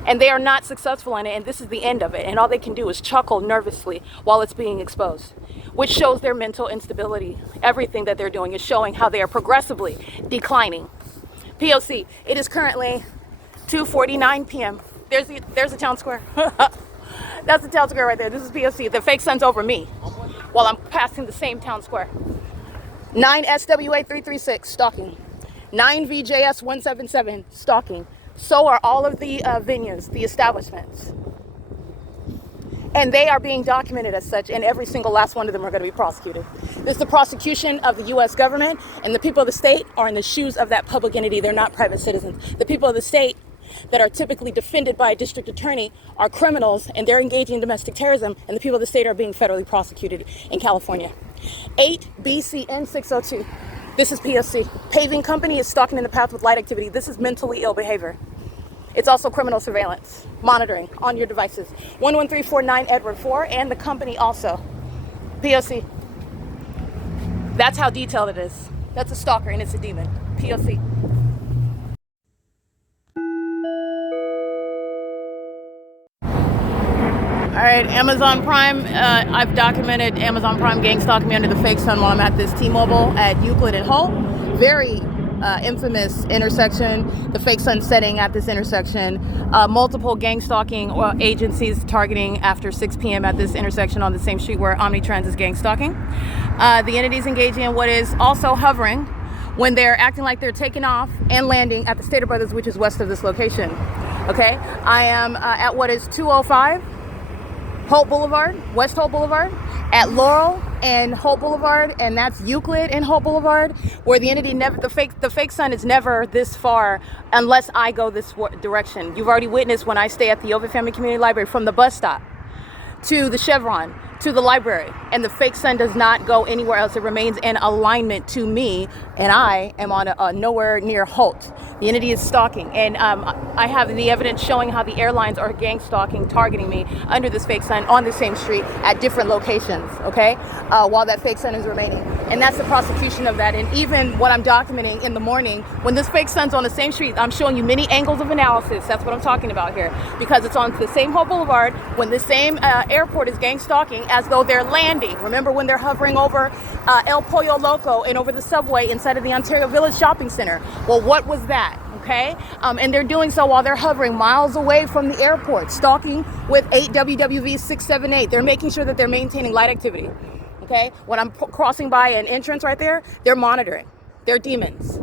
and they are not successful in it, and this is the end of it. And all they can do is chuckle nervously while it's being exposed, which shows their mental instability. Everything that they're doing is showing how they are progressively declining. P.O.C. It is currently 2:49 p.m. There's the town square. That's the town square right there. This is P.O.C. The fake sun's over me while I'm passing the same town square. 9 SWA 336, stalking. 9 VJS 177, stalking. So are all of the venues, the establishments. And they are being documented as such, and every single last one of them are going to be prosecuted. This is the prosecution of the U.S. government, and the people of the state are in the shoes of that public entity. They're not private citizens. The people of the state that are typically defended by a district attorney are criminals, and they're engaging in domestic terrorism, and the people of the state are being federally prosecuted in California. 8 BCN 602. This is P.O.C. Paving company is stalking in the path with light activity. This is mentally ill behavior. It's also criminal surveillance, monitoring on your devices. 11349 Edward 4, and the company also. P.O.C. That's how detailed it is. That's a stalker, and it's a demon. P.O.C. All right, Amazon Prime. I've documented Amazon Prime gang stalking me under the fake sun while I'm at this T-Mobile at Euclid and HOLT. Very infamous intersection, the fake sun setting at this intersection. Multiple gang stalking agencies targeting after 6 p.m. at this intersection on the same street where Omnitrans is gang stalking. The entities engaging in what is also hovering when they're acting like they're taking off and landing at the Stater Brothers, which is west of this location. Okay, I am at what is 205 Holt Boulevard, West Holt Boulevard, at Laurel and Holt Boulevard, and that's Euclid and Holt Boulevard, where the entity never, the fake sun is never this far unless I go this direction. You've already witnessed when I stay at the OVITT Family Community Library, from the bus stop to the Chevron to the library, and the fake sun does not go anywhere else. It remains in alignment to me, and I am on nowhere near Holt. The entity is stalking, and I have the evidence showing how the airlines are gang stalking, targeting me under this fake sun on the same street at different locations, okay, while that fake sun is remaining. And that's the prosecution of that. And even what I'm documenting in the morning, when this fake sun's on the same street, I'm showing you many angles of analysis. That's what I'm talking about here, because it's on the same Holt Boulevard when the same airport is gang stalking as though they're landing. Remember when they're hovering over El Pollo Loco and over the subway inside of the Ontario Village Shopping Center? Well, what was that? Okay, and they're doing so while they're hovering miles away from the airport, stalking with 8 WWV 678. They're making sure that they're maintaining light activity. Okay, when I'm crossing by an entrance right there, they're monitoring. They're demons.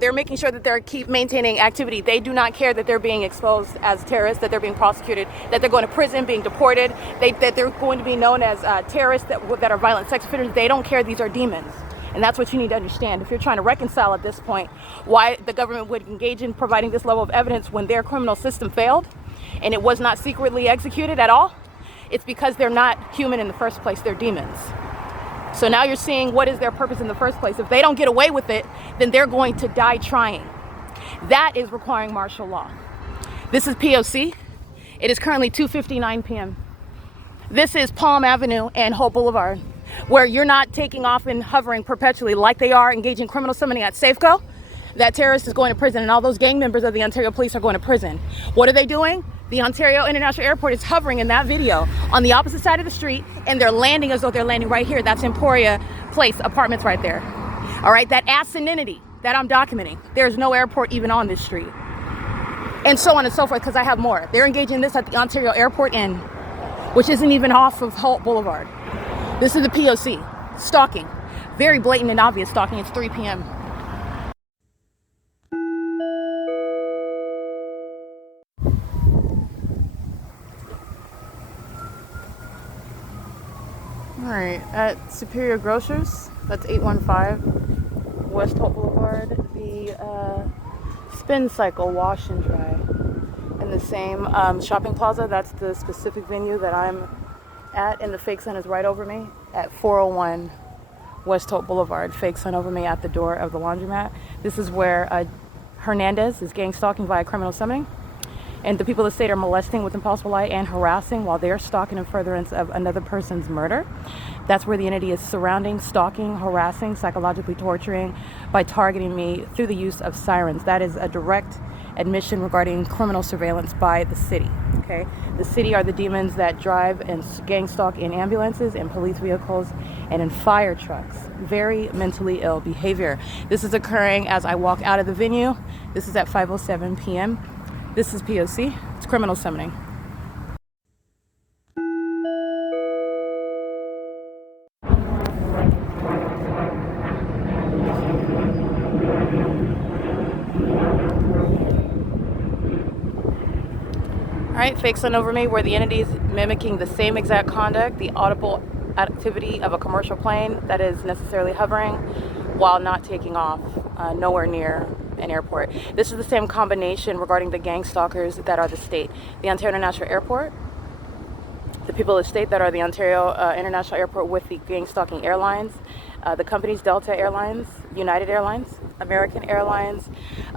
They're making sure that they're keep maintaining activity. They do not care that they're being exposed as terrorists, that they're being prosecuted, that they're going to prison, being deported, that they're going to be known as terrorists that are violent sex offenders. They don't care. These are demons. And that's what you need to understand. If you're trying to reconcile at this point why the government would engage in providing this level of evidence when their criminal system failed and it was not secretly executed at all, it's because they're not human in the first place. They're demons. So now you're seeing what is their purpose in the first place. If they don't get away with it, then they're going to die trying. That is requiring martial law. This is P.O.C. It is currently 2:59 p.m. This is Palm Avenue and Holt Boulevard, where you're not taking off and hovering perpetually like they are engaging criminal summoning at Safeco. That terrorist is going to prison, and all those gang members of the Ontario Police are going to prison. What are they doing? The Ontario International Airport is hovering in that video on the opposite side of the street, and they're landing as though they're landing right here. That's Emporia Place Apartments right there. All right, that asininity that I'm documenting. There's no airport even on this street. And so on and so forth, because I have more. They're engaging in this at the Ontario Airport Inn, which isn't even off of Holt Boulevard. This is the P.O.C. Stalking. Very blatant and obvious stalking. It's 3 p.m. All right, at Superior Grocers, that's 815 West Holt Boulevard, the Spin Cycle Wash and Dry. In the same shopping plaza, that's the specific venue that I'm at, and the fake sun is right over me. at 401 West Holt Boulevard. Fake sun over me at the door of the laundromat. This is where Hernandez is gang stalking via criminal summoning. And the people of the state are molesting with impossible light and harassing while they're stalking in furtherance of another person's murder. That's where the entity is surrounding, stalking, harassing, psychologically torturing by targeting me through the use of sirens. That is a direct admission regarding criminal surveillance by the city. Okay, the city are the demons that drive and gang stalk in ambulances, in police vehicles, and in fire trucks. Very mentally ill behavior. This is occurring as I walk out of the venue. This is at 5:07 p.m. This is P.O.C. It's criminal summoning. Alright, fake sun over me where the entity is mimicking the same exact conduct, the audible activity of a commercial plane that is necessarily hovering while not taking off, nowhere near an airport. This is the same combination regarding the gang stalkers that are the state. The Ontario International Airport, the people of the state that are the Ontario International Airport with the gang stalking airlines, the companies Delta Airlines, United Airlines, American Airlines,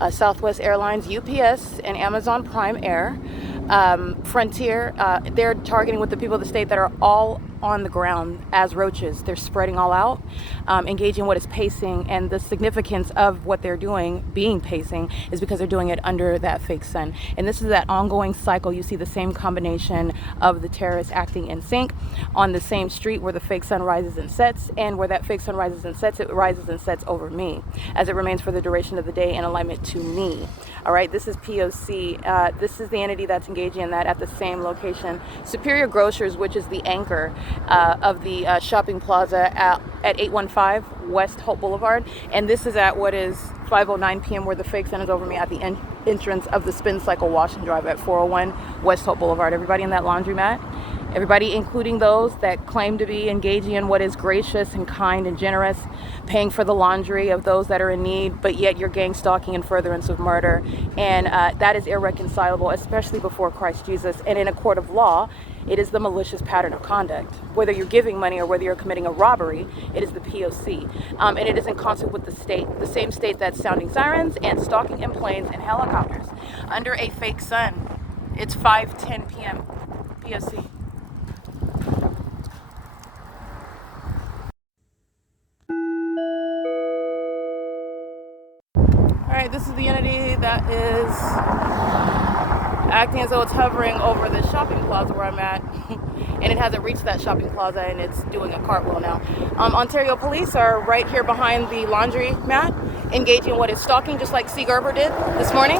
Southwest Airlines, UPS, and Amazon Prime Air, Frontier. They're targeting with the people of the state that are all on the ground as roaches. They're spreading all out, engaging what is pacing, and the significance of what they're doing being pacing is because they're doing it under that fake sun. And this is that ongoing cycle. You see the same combination of the terrorists acting in sync on the same street where the fake sun rises and sets, and where that fake sun rises and sets, it rises and sets over me as it remains for the duration of the day in alignment to me. All right, this is P.O.C. This is the entity that's engaging in that at the same location. Superior Grocers, which is the anchor of the shopping plaza at 815 West Holt Boulevard. And this is at what is 5:09 p.m. where the fake sun is over me at the entrance of the Spin Cycle Wash and Drive at 401 West Holt Boulevard. Everybody in that laundromat, everybody including those that claim to be engaging in what is gracious and kind and generous, paying for the laundry of those that are in need, but yet you're gang stalking in furtherance of murder. And that is irreconcilable, especially before Christ Jesus. And in a court of law, it is the malicious pattern of conduct. Whether you're giving money or whether you're committing a robbery, it is the P.O.C. And it is in concert with the state, the same state that's sounding sirens and stalking in planes and helicopters under a fake sun. It's 5:10 p.m. P.O.C. Alright, this is the entity that is acting as though it's hovering over the shopping plaza where I'm at, and it hasn't reached that shopping plaza, and it's doing a cartwheel now. Ontario police are right here behind the laundry mat, engaging what is stalking, just like C. Gerber did this morning.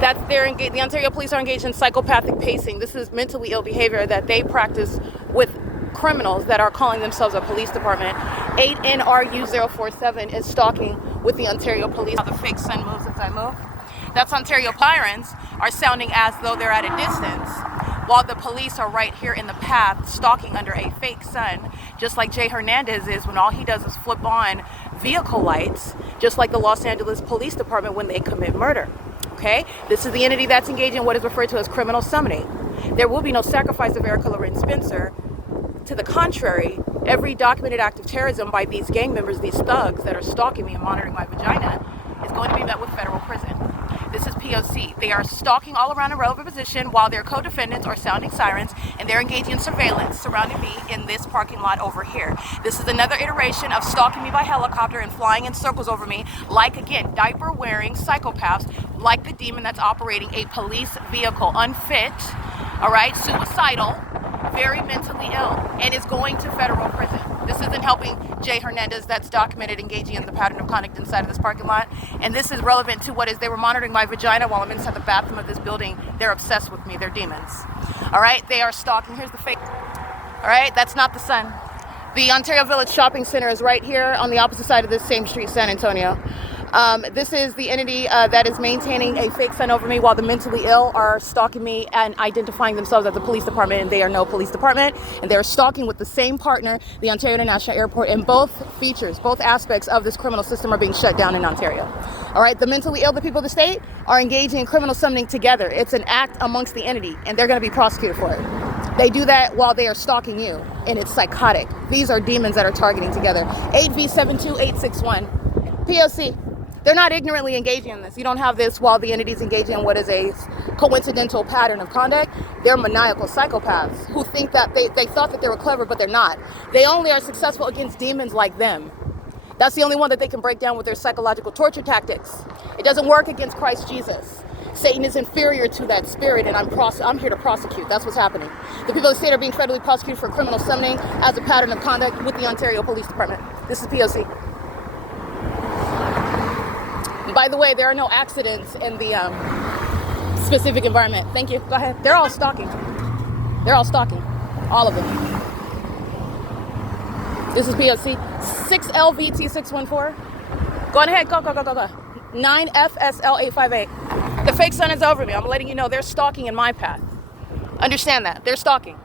That's the Ontario police are engaged in psychopathic pacing. This is mentally ill behavior that they practice with criminals that are calling themselves a police department. 8NRU047 is stalking with the Ontario police. How the fake sun moves as I move. That's Ontario sirens are sounding as though they're at a distance, while the police are right here in the path stalking under a fake sun, just like Jay Hernandez is when all he does is flip on vehicle lights, just like the Los Angeles Police Department when they commit murder. Okay, this is the entity that's engaging in what is referred to as criminal summoning. There will be no sacrifice of Erica Lorraine Spencer. To the contrary, every documented act of terrorism by these gang members, these thugs that are stalking me and monitoring my vagina, is going to be met with federal prison. This is P.O.C. They are stalking all around a relevant position while their co-defendants are sounding sirens, and they're engaging in surveillance surrounding me in this parking lot over here. This is another iteration of stalking me by helicopter and flying in circles over me, like, again, diaper-wearing psychopaths, like the demon that's operating a police vehicle, unfit, all right, suicidal, very mentally ill, and is going to federal prison. This isn't helping Jay Hernandez that's documented engaging in the pattern of conduct inside of this parking lot. And this is relevant to what is they were monitoring my vagina while I'm inside the bathroom of this building. They're obsessed with me. They're demons. All right, they are stalking. Here's the fake. All right, that's not the sun. The Ontario Village Shopping Center is right here on the opposite side of this same street, San Antonio. This is the entity that is maintaining a fake sun over me while the mentally ill are stalking me and identifying themselves as the police department, and they are no police department, and they're stalking with the same partner, the Ontario International Airport, and both features, both aspects of this criminal system are being shut down in Ontario. All right, the mentally ill, the people of the state, are engaging in criminal summoning together. It's an act amongst the entity, and they're going to be prosecuted for it. They do that while they are stalking you, and it's psychotic. These are demons that are targeting together. 8V72861. P.O.C. They're not ignorantly engaging in this. You don't have this while the entity's engaging in what is a coincidental pattern of conduct. They're maniacal psychopaths who think that they thought that they were clever, but they're not. They only are successful against demons like them. That's the only one that they can break down with their psychological torture tactics. It doesn't work against Christ Jesus. Satan is inferior to that spirit, and I'm here to prosecute. That's what's happening. The people of the state are being federally prosecuted for criminal summoning as a pattern of conduct with the Ontario Police Department. This is P.O.C. By the way, there are no accidents in the specific environment. Thank you. Go ahead. They're all stalking. They're all stalking. All of them. This is P.O.C. 6LVT614. Go on ahead. Go. 9FSL858. The fake sun is over me. I'm letting you know they're stalking in my path. Understand that. They're stalking.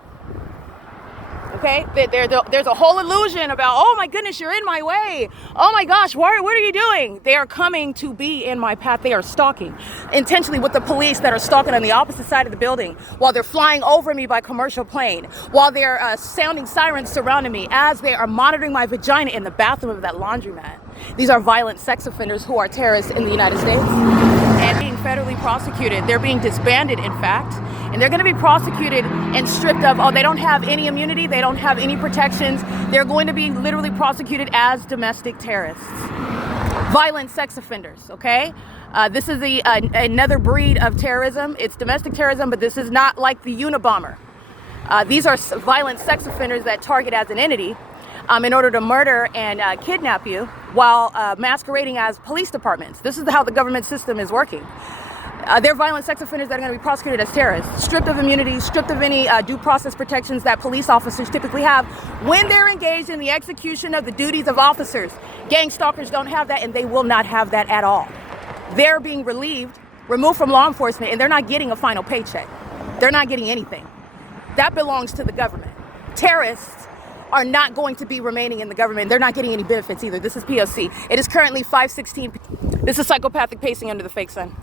Okay? There's a whole illusion about, oh my goodness, you're in my way. Oh my gosh, what are you doing? They are coming to be in my path. They are stalking intentionally with the police that are stalking on the opposite side of the building while they're flying over me by commercial plane, while they're sounding sirens surrounding me as they are monitoring my vagina in the bathroom of that laundromat. These are violent sex offenders who are terrorists in the United States and being federally prosecuted. They're being disbanded, in fact, and they're going to be prosecuted and stripped of, they don't have any immunity, they don't have any protections. They're going to be literally prosecuted as domestic terrorists. Violent sex offenders, okay? This is another breed of terrorism. It's domestic terrorism, but this is not like the Unabomber. These are violent sex offenders that target as an entity in order to murder and kidnap you while masquerading as police departments. This is how the government system is working. They're violent sex offenders that are going to be prosecuted as terrorists, stripped of immunity, stripped of any due process protections that police officers typically have when they're engaged in the execution of the duties of officers. Gang stalkers don't have that, and they will not have that at all. They're being removed from law enforcement, and they're not getting a final paycheck. They're not getting anything. That belongs to the government. Terrorists are not going to be remaining in the government. They're not getting any benefits either. This is P.O.C. It is currently 5:16. This is psychopathic pacing under the fake sun.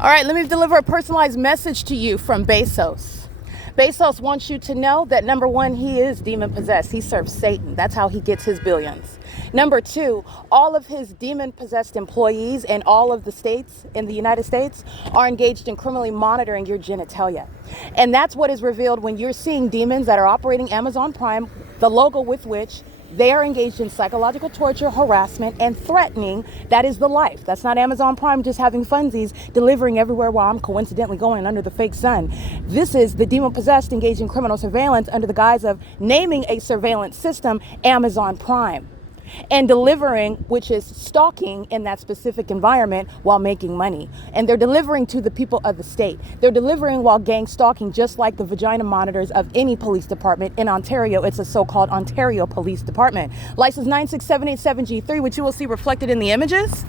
All right, let me deliver a personalized message to you from Bezos. Bezos wants you to know that, number one, he is demon-possessed. He serves Satan. That's how he gets his billions. Number two, all of his demon-possessed employees in all of the states in the United States are engaged in criminally monitoring your genitalia. And that's what is revealed when you're seeing demons that are operating Amazon Prime, the logo with which they are engaged in psychological torture, harassment, and threatening. That is the life. That's not Amazon Prime just having funsies delivering everywhere while I'm coincidentally going under the fake sun. This is the demon-possessed engaged in criminal surveillance under the guise of naming a surveillance system Amazon Prime, and delivering, which is stalking in that specific environment while making money. And they're delivering to the people of the state. They're delivering while gang stalking, just like the vagina monitors of any police department. In Ontario, it's a so-called Ontario Police Department. License 96787G3, which you will see reflected in the images.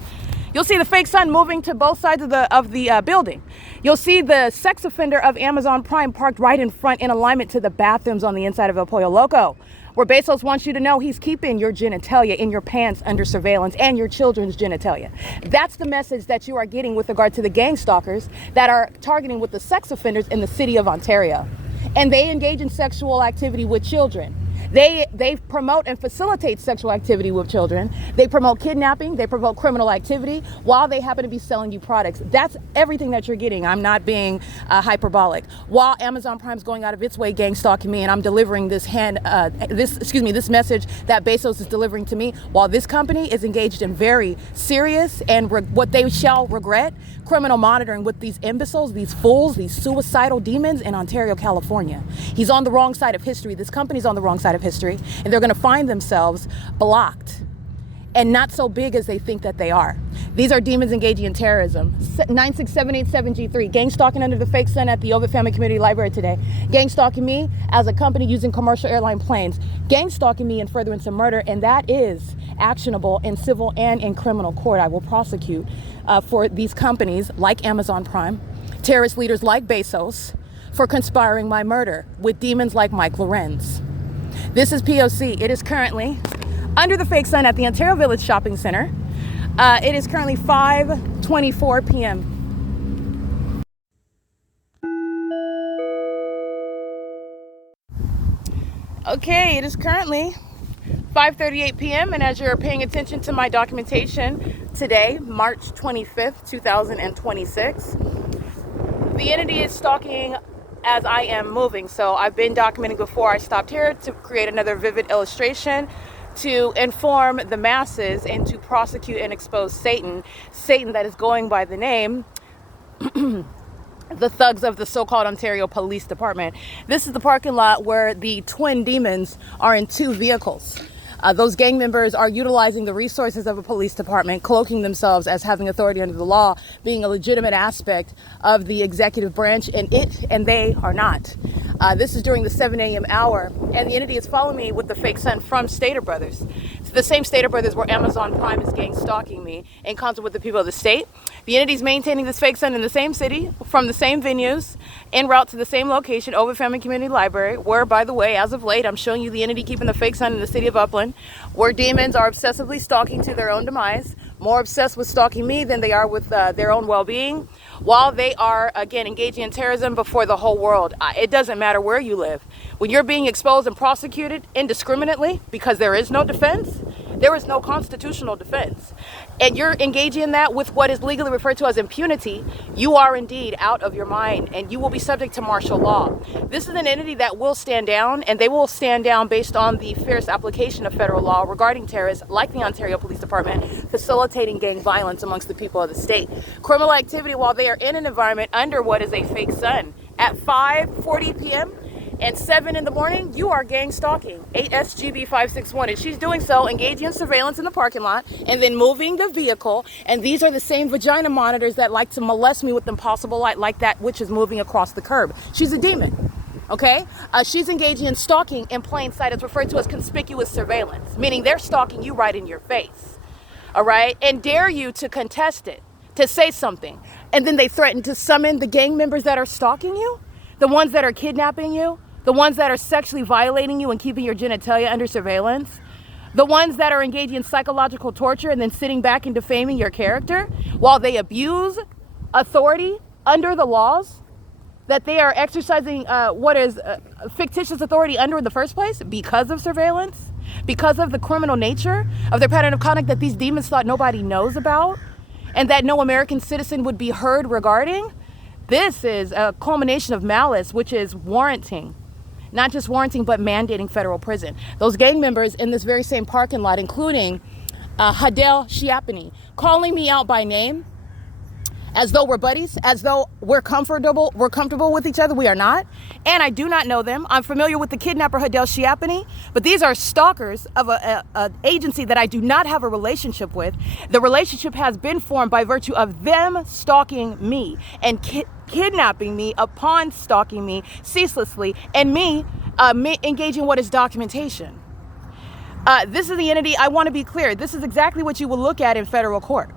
You'll see the fake sun moving to both sides of the building. You'll see the sex offender of Amazon Prime parked right in front in alignment to the bathrooms on the inside of El Pollo Loco, where Bezos wants you to know he's keeping your genitalia in your pants under surveillance and your children's genitalia. That's the message that you are getting with regard to the gang stalkers that are targeting with the sex offenders in the city of Ontario. And they engage in sexual activity with children. They promote and facilitate sexual activity with children. They promote kidnapping. They promote criminal activity while they happen to be selling you products. That's everything that you're getting. I'm not being hyperbolic. While Amazon Prime's going out of its way gang stalking me, and I'm delivering this message that Bezos is delivering to me, while this company is engaged in very serious and what they shall regret criminal monitoring with these imbeciles, these fools, these suicidal demons in Ontario, California. He's on the wrong side of history. This company's on the wrong side of history, and they're going to find themselves blocked and not so big as they think that they are. These are demons engaging in terrorism. 96787G3, gang stalking under the fake sun at the OVITT Family Community Library today. Gang stalking me as a company using commercial airline planes. Gang stalking me in furtherance of murder, and that is actionable in civil and in criminal court. I will prosecute for these companies like Amazon Prime, terrorist leaders like Bezos, for conspiring my murder with demons like Mike Lorenz. This is P.O.C. It is currently under the fake sun at the Ontario Village Shopping Center. It is currently 5:24 p.m. Okay, it is currently 5:38 p.m. and as you're paying attention to my documentation today, March 25th, 2026, the entity is stalking as I am moving. So I've been documenting before I stopped here to create another vivid illustration to inform the masses and to prosecute and expose Satan that is going by the name the thugs of the so-called Ontario Police Department. This is the parking lot where the twin demons are in two vehicles. Those gang members are utilizing the resources of a police department, cloaking themselves as having authority under the law, being a legitimate aspect of the executive branch, and they are not. This is during the 7 a.m. hour, and the entity is following me with the fake sun from Stater Brothers. It's the same Stater Brothers where Amazon Prime is gang stalking me in concert with the people of the state. The entity is maintaining this fake sun in the same city, from the same venues, en route to the same location, OVITT Family Community Library, where, by the way, as of late, I'm showing you the entity keeping the fake sun in the city of Upland, where demons are obsessively stalking to their own demise, more obsessed with stalking me than they are with their own well-being, while they are, again, engaging in terrorism before the whole world. It doesn't matter where you live. When you're being exposed and prosecuted indiscriminately because there is no defense, there is no constitutional defense, and you're engaging in that with what is legally referred to as impunity, you are indeed out of your mind and you will be subject to martial law. This is an entity that will stand down, and they will stand down based on the fierce application of federal law regarding terrorists like the Ontario Police Department facilitating gang violence amongst the people of the state. Criminal activity while they are in an environment under what is a fake sun. At 5:40 p.m. and 7 in the morning, you are gang stalking 8SGB 561, and she's doing so engaging in surveillance in the parking lot and then moving the vehicle. And these are the same vagina monitors that like to molest me with impossible light, like that which is moving across the curb. She's a demon. Okay, she's engaging in stalking in plain sight. It's referred to as conspicuous surveillance, meaning they're stalking you right in your face. All right, and dare you to contest it, to say something, and then they threaten to summon the gang members that are stalking you, the ones that are kidnapping you, the ones that are sexually violating you and keeping your genitalia under surveillance, the ones that are engaging in psychological torture and then sitting back and defaming your character while they abuse authority under the laws that they are exercising what is fictitious authority under in the first place because of surveillance, because of the criminal nature of their pattern of conduct that these demons thought nobody knows about and that no American citizen would be heard regarding. This is a culmination of malice, which is warranting, not just warranting, but mandating federal prison. Those gang members in this very same parking lot, including Hadel Shiapani, calling me out by name, as though we're buddies, as though we're comfortable with each other. We are not. And I do not know them. I'm familiar with the kidnapper Hadel Shiapani, but these are stalkers of an agency that I do not have a relationship with. The relationship has been formed by virtue of them stalking me and kidnapping me upon stalking me ceaselessly, and me engaging what is documentation. This is the entity. I want to be clear. This is exactly what you will look at in federal court.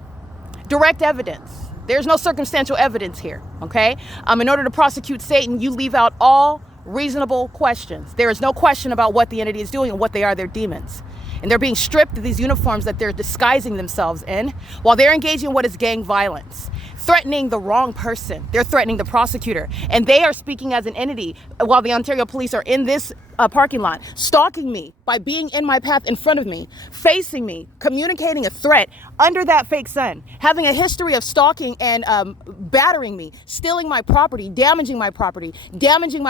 Direct evidence. There's no circumstantial evidence here, okay? In order to prosecute Satan, you leave out all reasonable questions. There is no question about what the entity is doing and what they are. They're demons. And they're being stripped of these uniforms that they're disguising themselves in while they're engaging in what is gang violence, threatening the wrong person. They're threatening the prosecutor. And they are speaking as an entity while the Ontario police are in this parking lot, stalking me by being in my path in front of me, facing me, communicating a threat under that fake sun, having a history of stalking and battering me, stealing my property, damaging my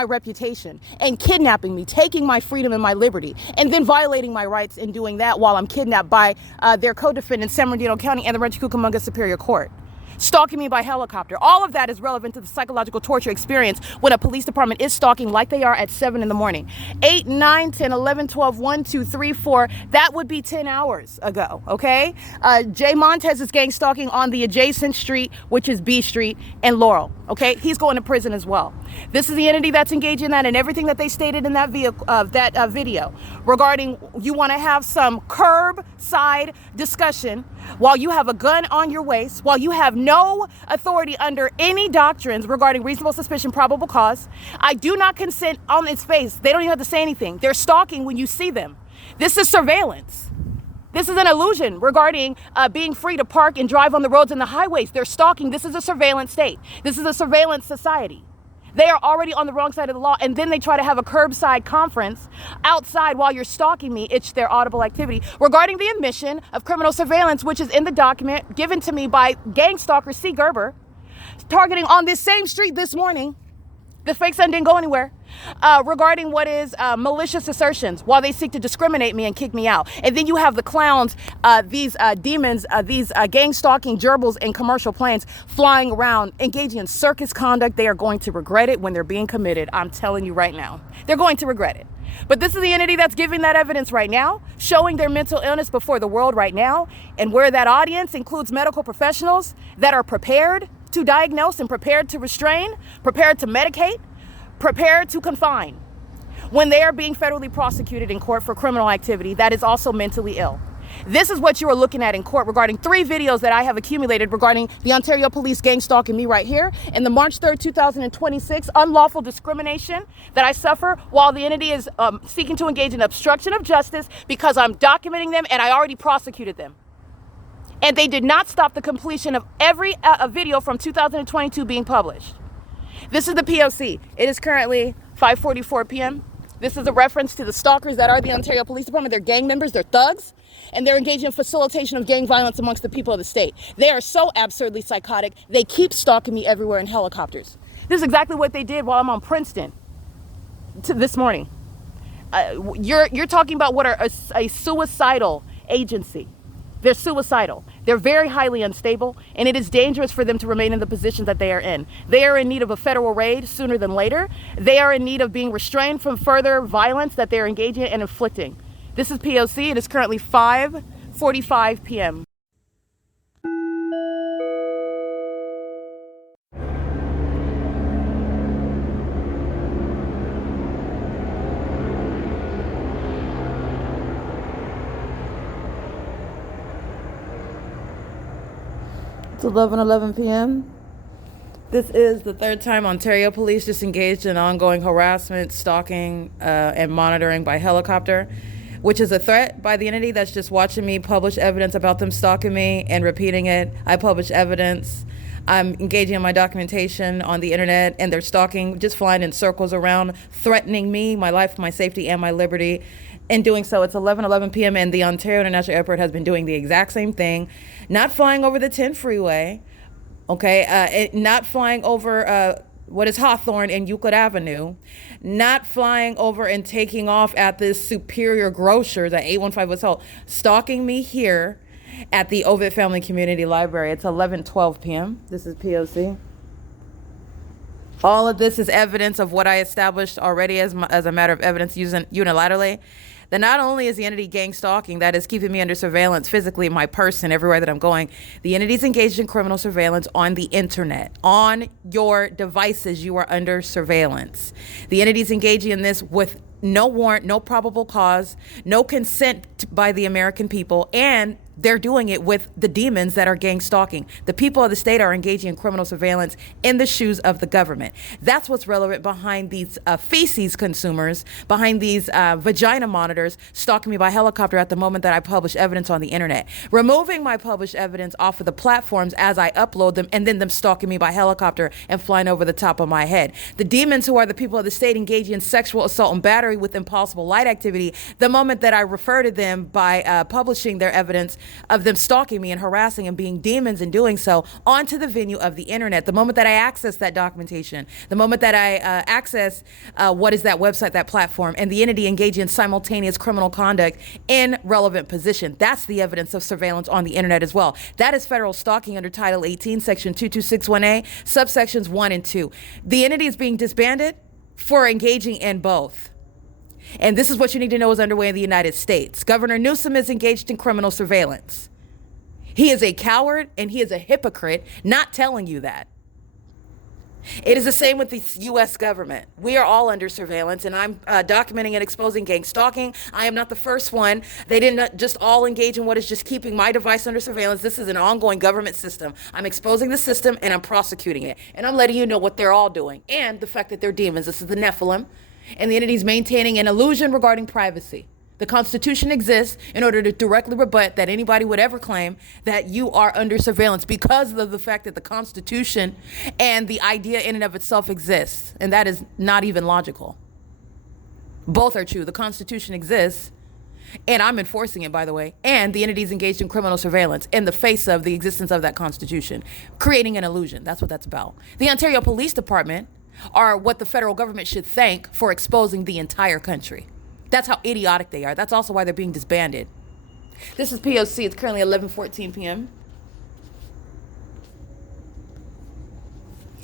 reputation, and kidnapping me, taking my freedom and my liberty, and then violating my rights in doing that while I'm kidnapped by their co-defendant, San Bernardino County and the Rancho Cucamonga Superior Court. Stalking me by helicopter. All of that is relevant to the psychological torture experience when a police department is stalking like they are at 7 in the morning. 8, 9, 10, 11, 12, 1, 2, 3, 4. That would be 10 hours ago, okay? Jay Montez is gang stalking on the adjacent street, which is B Street and Laurel, okay? He's going to prison as well. This is the entity that's engaged in that, and everything that they stated in that video regarding you want to have some curbside discussion while you have a gun on your waist, while you have no authority under any doctrines regarding reasonable suspicion, probable cause. I do not consent on its face. They don't even have to say anything. They're stalking when you see them. This is surveillance. This is an illusion regarding being free to park and drive on the roads and the highways. They're stalking. This is a surveillance state. This is a surveillance society. They are already on the wrong side of the law, and then they try to have a curbside conference outside while you're stalking me. It's their audible activity regarding the admission of criminal surveillance, which is in the document given to me by gang stalker C. Gerber, targeting on this same street this morning. The fake son didn't go anywhere. Regarding what is malicious assertions while they seek to discriminate me and kick me out. And then you have the clowns, these demons, these gang stalking gerbils in commercial planes flying around, engaging in circus conduct. They are going to regret it when they're being committed. I'm telling you right now, they're going to regret it. But this is the entity that's giving that evidence right now, showing their mental illness before the world right now, and where that audience includes medical professionals that are prepared to diagnose and prepared to restrain, prepared to medicate, prepared to confine. When they are being federally prosecuted in court for criminal activity that is also mentally ill. This is what you are looking at in court regarding 3 videos that I have accumulated regarding the Ontario Police gang stalking me right here, and the March 3rd, 2026 unlawful discrimination that I suffer while the entity is seeking to engage in obstruction of justice because I'm documenting them and I already prosecuted them. And they did not stop the completion of every video from 2022 being published. This is the P.O.C. It is currently 5:44 p.m. This is a reference to the stalkers that are the Ontario Police Department. They're gang members, they're thugs, and they're engaging in facilitation of gang violence amongst the people of the state. They are so absurdly psychotic, they keep stalking me everywhere in helicopters. This is exactly what they did while I'm on Princeton this morning. You're talking about what are a suicidal agency. They're suicidal. They're very highly unstable, and it is dangerous for them to remain in the position that they are in. They are in need of a federal raid sooner than later. They are in need of being restrained from further violence that they're engaging in and inflicting. This is P.O.C. It is currently 5:45 p.m. It's 11:11 p.m. This is the 3rd time Ontario police just engaged in ongoing harassment, stalking, and monitoring by helicopter, which is a threat by the entity that's just watching me publish evidence about them stalking me and repeating it. I publish evidence. I'm engaging in my documentation on the internet, and they're stalking, just flying in circles around, threatening me, my life, my safety, and my liberty. In doing so, it's 11:11 p.m. and the Ontario International Airport has been doing the exact same thing, not flying over the 10 freeway, okay, not flying over what is Hawthorne and Euclid Avenue, not flying over and taking off at this Superior Grocer, the 815 was HOLT, stalking me here at the OVITT Family Community Library. It's 11:12 p.m. This is P.O.C. All of this is evidence of what I established already as a matter of evidence using unilaterally. That not only is the entity gang stalking that is keeping me under surveillance physically, my person, everywhere that I'm going, the entity is engaged in criminal surveillance on the internet. On your devices, you are under surveillance. The entity is engaging in this with no warrant, no probable cause, no consent by the American people, and they're doing it with the demons that are gang stalking. The people of the state are engaging in criminal surveillance in the shoes of the government. That's what's relevant behind these feces consumers, behind these vagina monitors stalking me by helicopter at the moment that I publish evidence on the internet. Removing my published evidence off of the platforms as I upload them, and then them stalking me by helicopter and flying over the top of my head. The demons who are the people of the state engaging in sexual assault and battery with impossible light activity, the moment that I refer to them by publishing their evidence of them stalking me and harassing and being demons and doing so onto the venue of the internet. The moment that I access that documentation, the moment that I access what is that website, that platform, and the entity engaging in simultaneous criminal conduct in relevant position, that's the evidence of surveillance on the internet as well. That is federal stalking under Title 18, Section 2261A, subsections 1 and 2. The entity is being disbanded for engaging in both. And this is what you need to know is underway in the United States. Governor Newsom is engaged in criminal surveillance. He is a coward and he is a hypocrite, not telling you that. It is the same with the U.S. government. We are all under surveillance, and I'm documenting and exposing gang stalking. I am not the first one. They didn't just all engage in what is just keeping my device under surveillance. This is an ongoing government system. I'm exposing the system, and I'm prosecuting it. And I'm letting you know what they're all doing, and the fact that they're demons. This is the Nephilim. And the entity's maintaining an illusion regarding privacy. The Constitution exists in order to directly rebut that anybody would ever claim that you are under surveillance because of the fact that the Constitution and the idea in and of itself exists. And that is not even logical. Both are true. The Constitution exists, and I'm enforcing it, by the way, and the entities engaged in criminal surveillance in the face of the existence of that Constitution, creating an illusion. That's what that's about. The Ontario Police Department are what the federal government should thank for exposing the entire country. That's how idiotic they are. That's also why they're being disbanded. This is P.O.C. It's currently 11:14 p.m.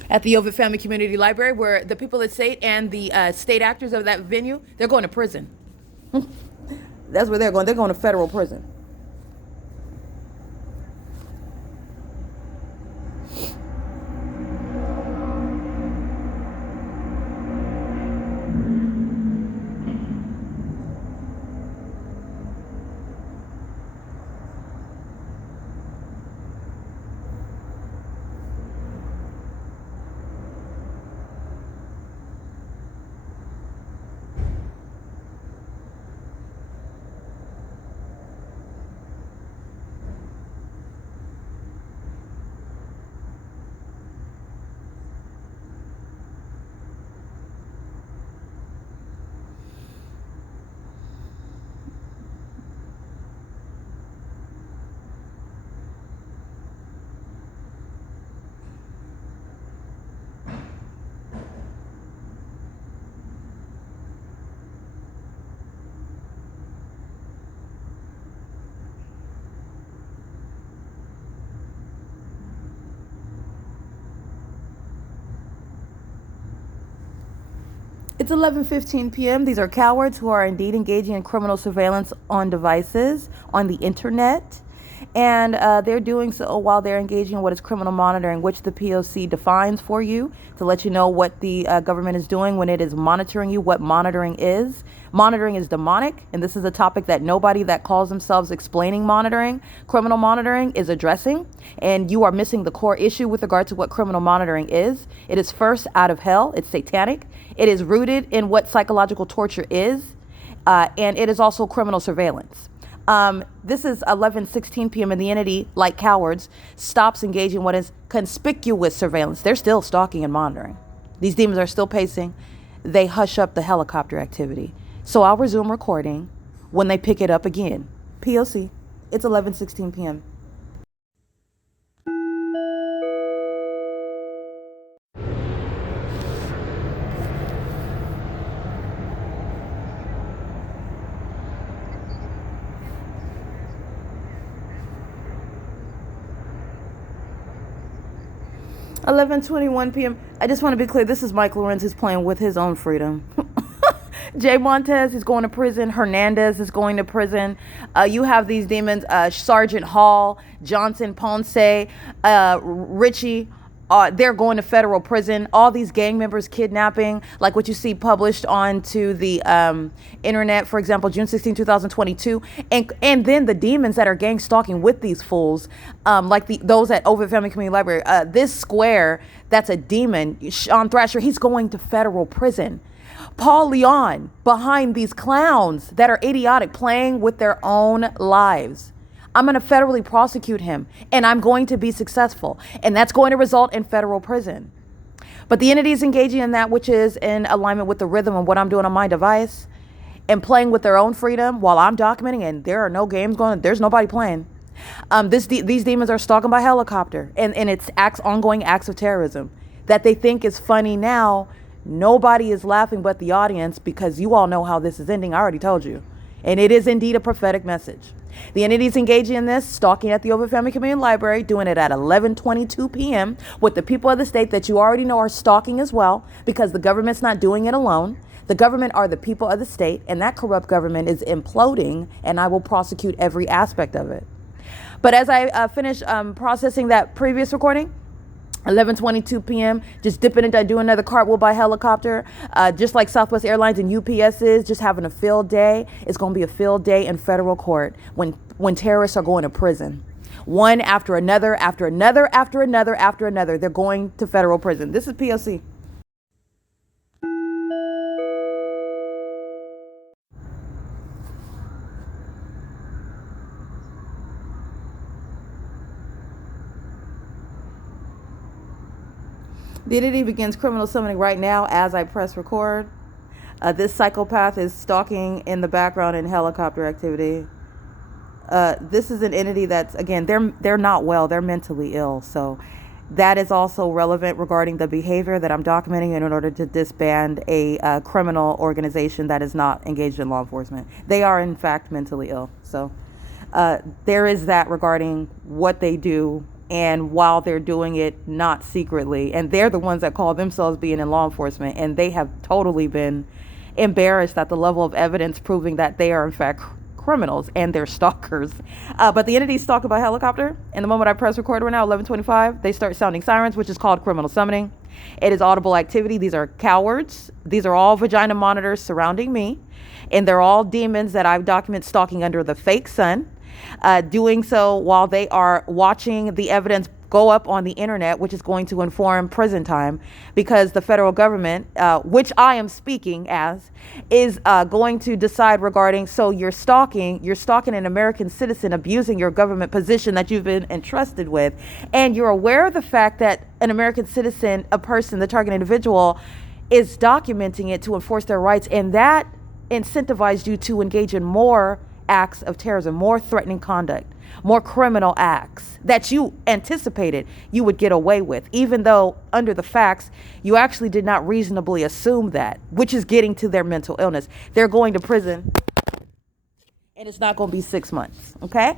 at the OVITT Family Community Library, where the people at state and the state actors of that venue, they're going to prison. That's where they're going. They're going to federal prison. It's 11:15 p.m. These are cowards who are indeed engaging in criminal surveillance on devices, on the internet. And they're doing so while they're engaging in what is criminal monitoring, which the P.O.C. defines for you to let you know what the government is doing when it is monitoring you, what monitoring is. Monitoring is demonic, and this is a topic that nobody that calls themselves explaining monitoring, criminal monitoring, is addressing. And you are missing the core issue with regard to what criminal monitoring is. It is first out of hell. It's satanic. It is rooted in what psychological torture is, and it is also criminal surveillance. This is 11:16 p.m. and the entity, like cowards, stops engaging what is conspicuous surveillance. They're still stalking and monitoring. These demons are still pacing. They hush up the helicopter activity. So I'll resume recording when they pick it up again. P.O.C. It's 11:16 p.m. (11:21 p.m.) I just want to be clear. This is Mike LORENZ who's playing with his own freedom. Jay Montez is going to prison. Hernandez is going to prison. You have these demons, Sergeant Hall, Johnson, Ponce, Richie. They're going to federal prison. All these gang members kidnapping, like what you see published onto the internet, for example, June 16, 2022. And then the demons that are gang stalking with these fools, like those at OVITT Family Community Library. This square, that's a demon, Sean Thrasher, he's going to federal prison. Paul Leon, behind these clowns that are idiotic, playing with their own lives. I'm going to federally prosecute him, and I'm going to be successful, and that's going to result in federal prison. But the entity is engaging in that which is in alignment with the rhythm of what I'm doing on my device and playing with their own freedom while I'm documenting, and there are no games going, there's nobody playing. These demons are stalking by helicopter, and it's ongoing acts of terrorism that they think is funny now. Nobody is laughing but the audience, because you all know how this is ending. I already told you. And it is indeed a prophetic message. The entities engaging in this, stalking at the OVITT Family Community Library, doing it at 11:22 p.m. with the people of the state that you already know are stalking as well, because the government's not doing it alone. The government are the people of the state, and that corrupt government is imploding, and I will prosecute every aspect of it. But as I finish processing that previous recording, 11:22 p.m. just dipping into doing another cartwheel by helicopter, just like Southwest Airlines and UPS is just having a field day. It's going to be a field day in federal court when terrorists are going to prison, one after another, after another, after another, after another. They're going to federal prison. This is P.O.C. The entity begins criminal summoning right now as I press record. This psychopath is stalking in the background in helicopter activity. This is an entity that's, again, they're not well. They're mentally ill. So that is also relevant regarding the behavior that I'm documenting in order to disband a criminal organization that is not engaged in law enforcement. They are, in fact, mentally ill. So there is that regarding what they do, and while they're doing it not secretly. And they're the ones that call themselves being in law enforcement, and they have totally been embarrassed at the level of evidence proving that they are, in fact, criminals and they're stalkers. But the entity's stalked by helicopter. And the moment I press record right now, 11:25, they start sounding sirens, which is called criminal summoning. It is audible activity. These are cowards. These are all vagina monitors surrounding me. And they're all demons that I've documented stalking under the fake sun. Doing so while they are watching the evidence go up on the internet, which is going to inform prison time, because the federal government, which I am speaking as, is going to decide regarding, so you're stalking an American citizen, abusing your government position that you've been entrusted with, and you're aware of the fact that an American citizen, a person, the target individual, is documenting it to enforce their rights, and that incentivized you to engage in more acts of terrorism, more threatening conduct, more criminal acts that you anticipated you would get away with, even though under the facts, you actually did not reasonably assume that, which is getting to their mental illness. They're going to prison, and it's not going to be 6 months, okay?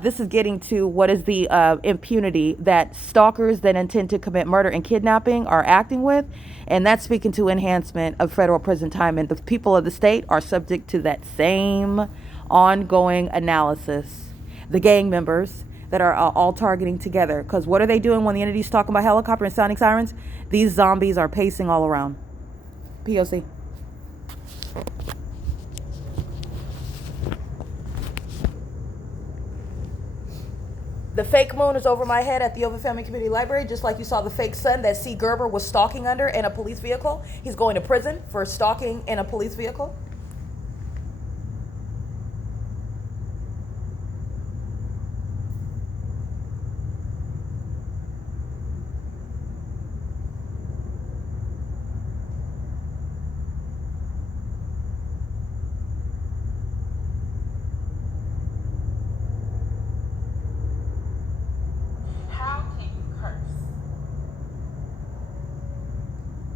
This is getting to what is the impunity that stalkers that intend to commit murder and kidnapping are acting with, and that's speaking to enhancement of federal prison time, and the people of the state are subject to that same ongoing analysis. The gang members that are all targeting together, because what are they doing when the entity's talking about helicopter and sounding sirens? These zombies are pacing all around. P.O.C. The fake moon is over my head at the OVITT Family Community Library, just like you saw the fake sun that C. Gerber was stalking under in a police vehicle. He's going to prison for stalking in a police vehicle.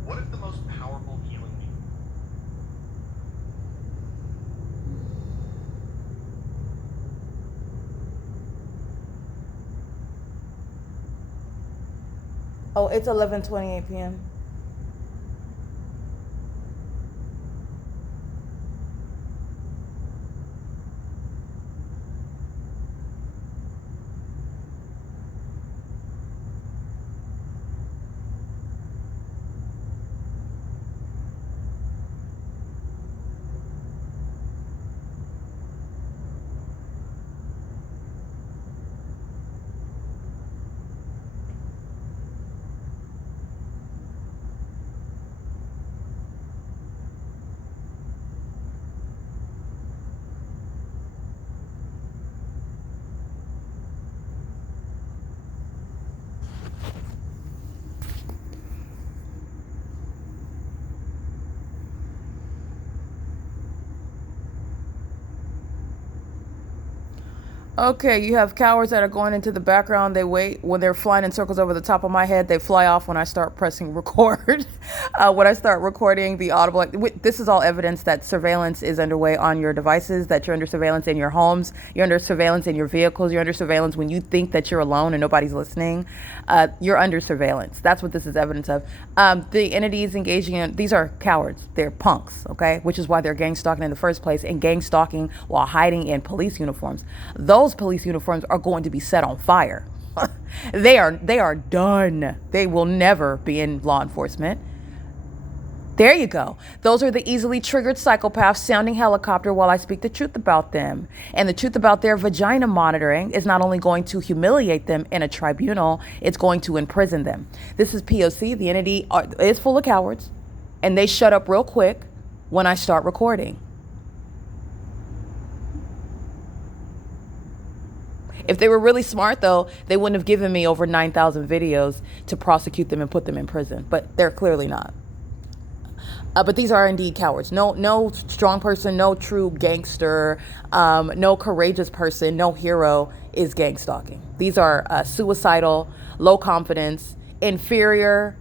What is the most powerful healing medium? Oh, it's 11:28 p.m. Okay, you have cowards that are going into the background. They wait when they're flying in circles over the top of my head. They fly off when I start pressing record. When I start recording the audible, this is all evidence that surveillance is underway on your devices, that you're under surveillance in your homes, you're under surveillance in your vehicles, you're under surveillance when you think that you're alone and nobody's listening. You're under surveillance. That's what this is evidence of. The entities engaging in, these are cowards. They're punks, okay? Which is why they're gang stalking in the first place, and gang stalking while hiding in police uniforms. Those police uniforms are going to be set on fire. They are done. They will never be in law enforcement. There you go. Those are the easily triggered psychopaths sounding helicopter while I speak the truth about them. And the truth about their vagina monitoring is not only going to humiliate them in a tribunal, it's going to imprison them. This is P.O.C. The entity is full of cowards, and they shut up real quick when I start recording. If they were really smart, though, they wouldn't have given me over 9,000 videos to prosecute them and put them in prison. But they're clearly not. But these are indeed cowards. No strong person, no true gangster, no courageous person, no hero is gang stalking. These are suicidal, low confidence, inferior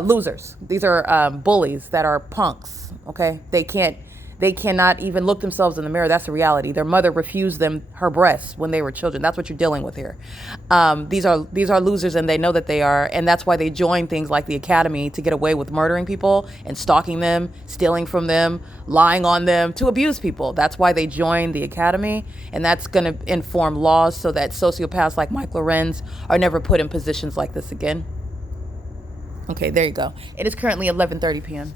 losers. These are bullies that are punks. Okay, they cannot even look themselves in the mirror. That's the reality. Their mother refused them her breasts when they were children. That's what you're dealing with here. These are losers, and they know that they are, and that's why they join things like the academy to get away with murdering people and stalking them, stealing from them, lying on them, to abuse people. That's why they join the academy, and that's going to inform laws so that sociopaths like Mike LORENZ are never put in positions like this again. Okay, there you go. It is currently 11:30 p.m.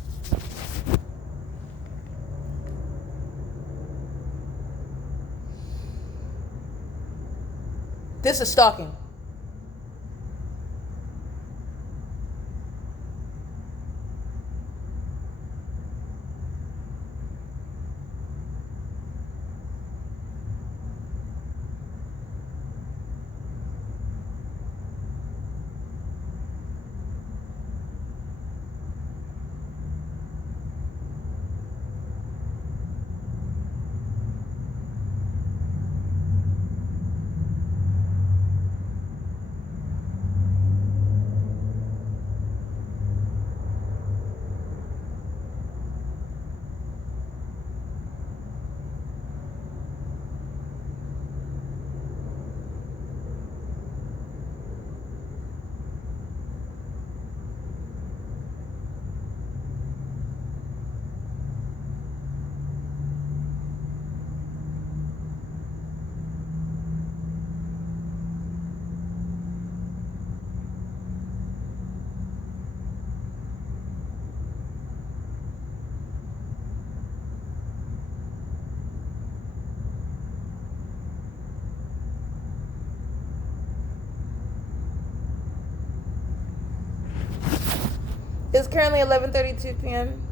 This is stalking. It's currently 11:32 p.m.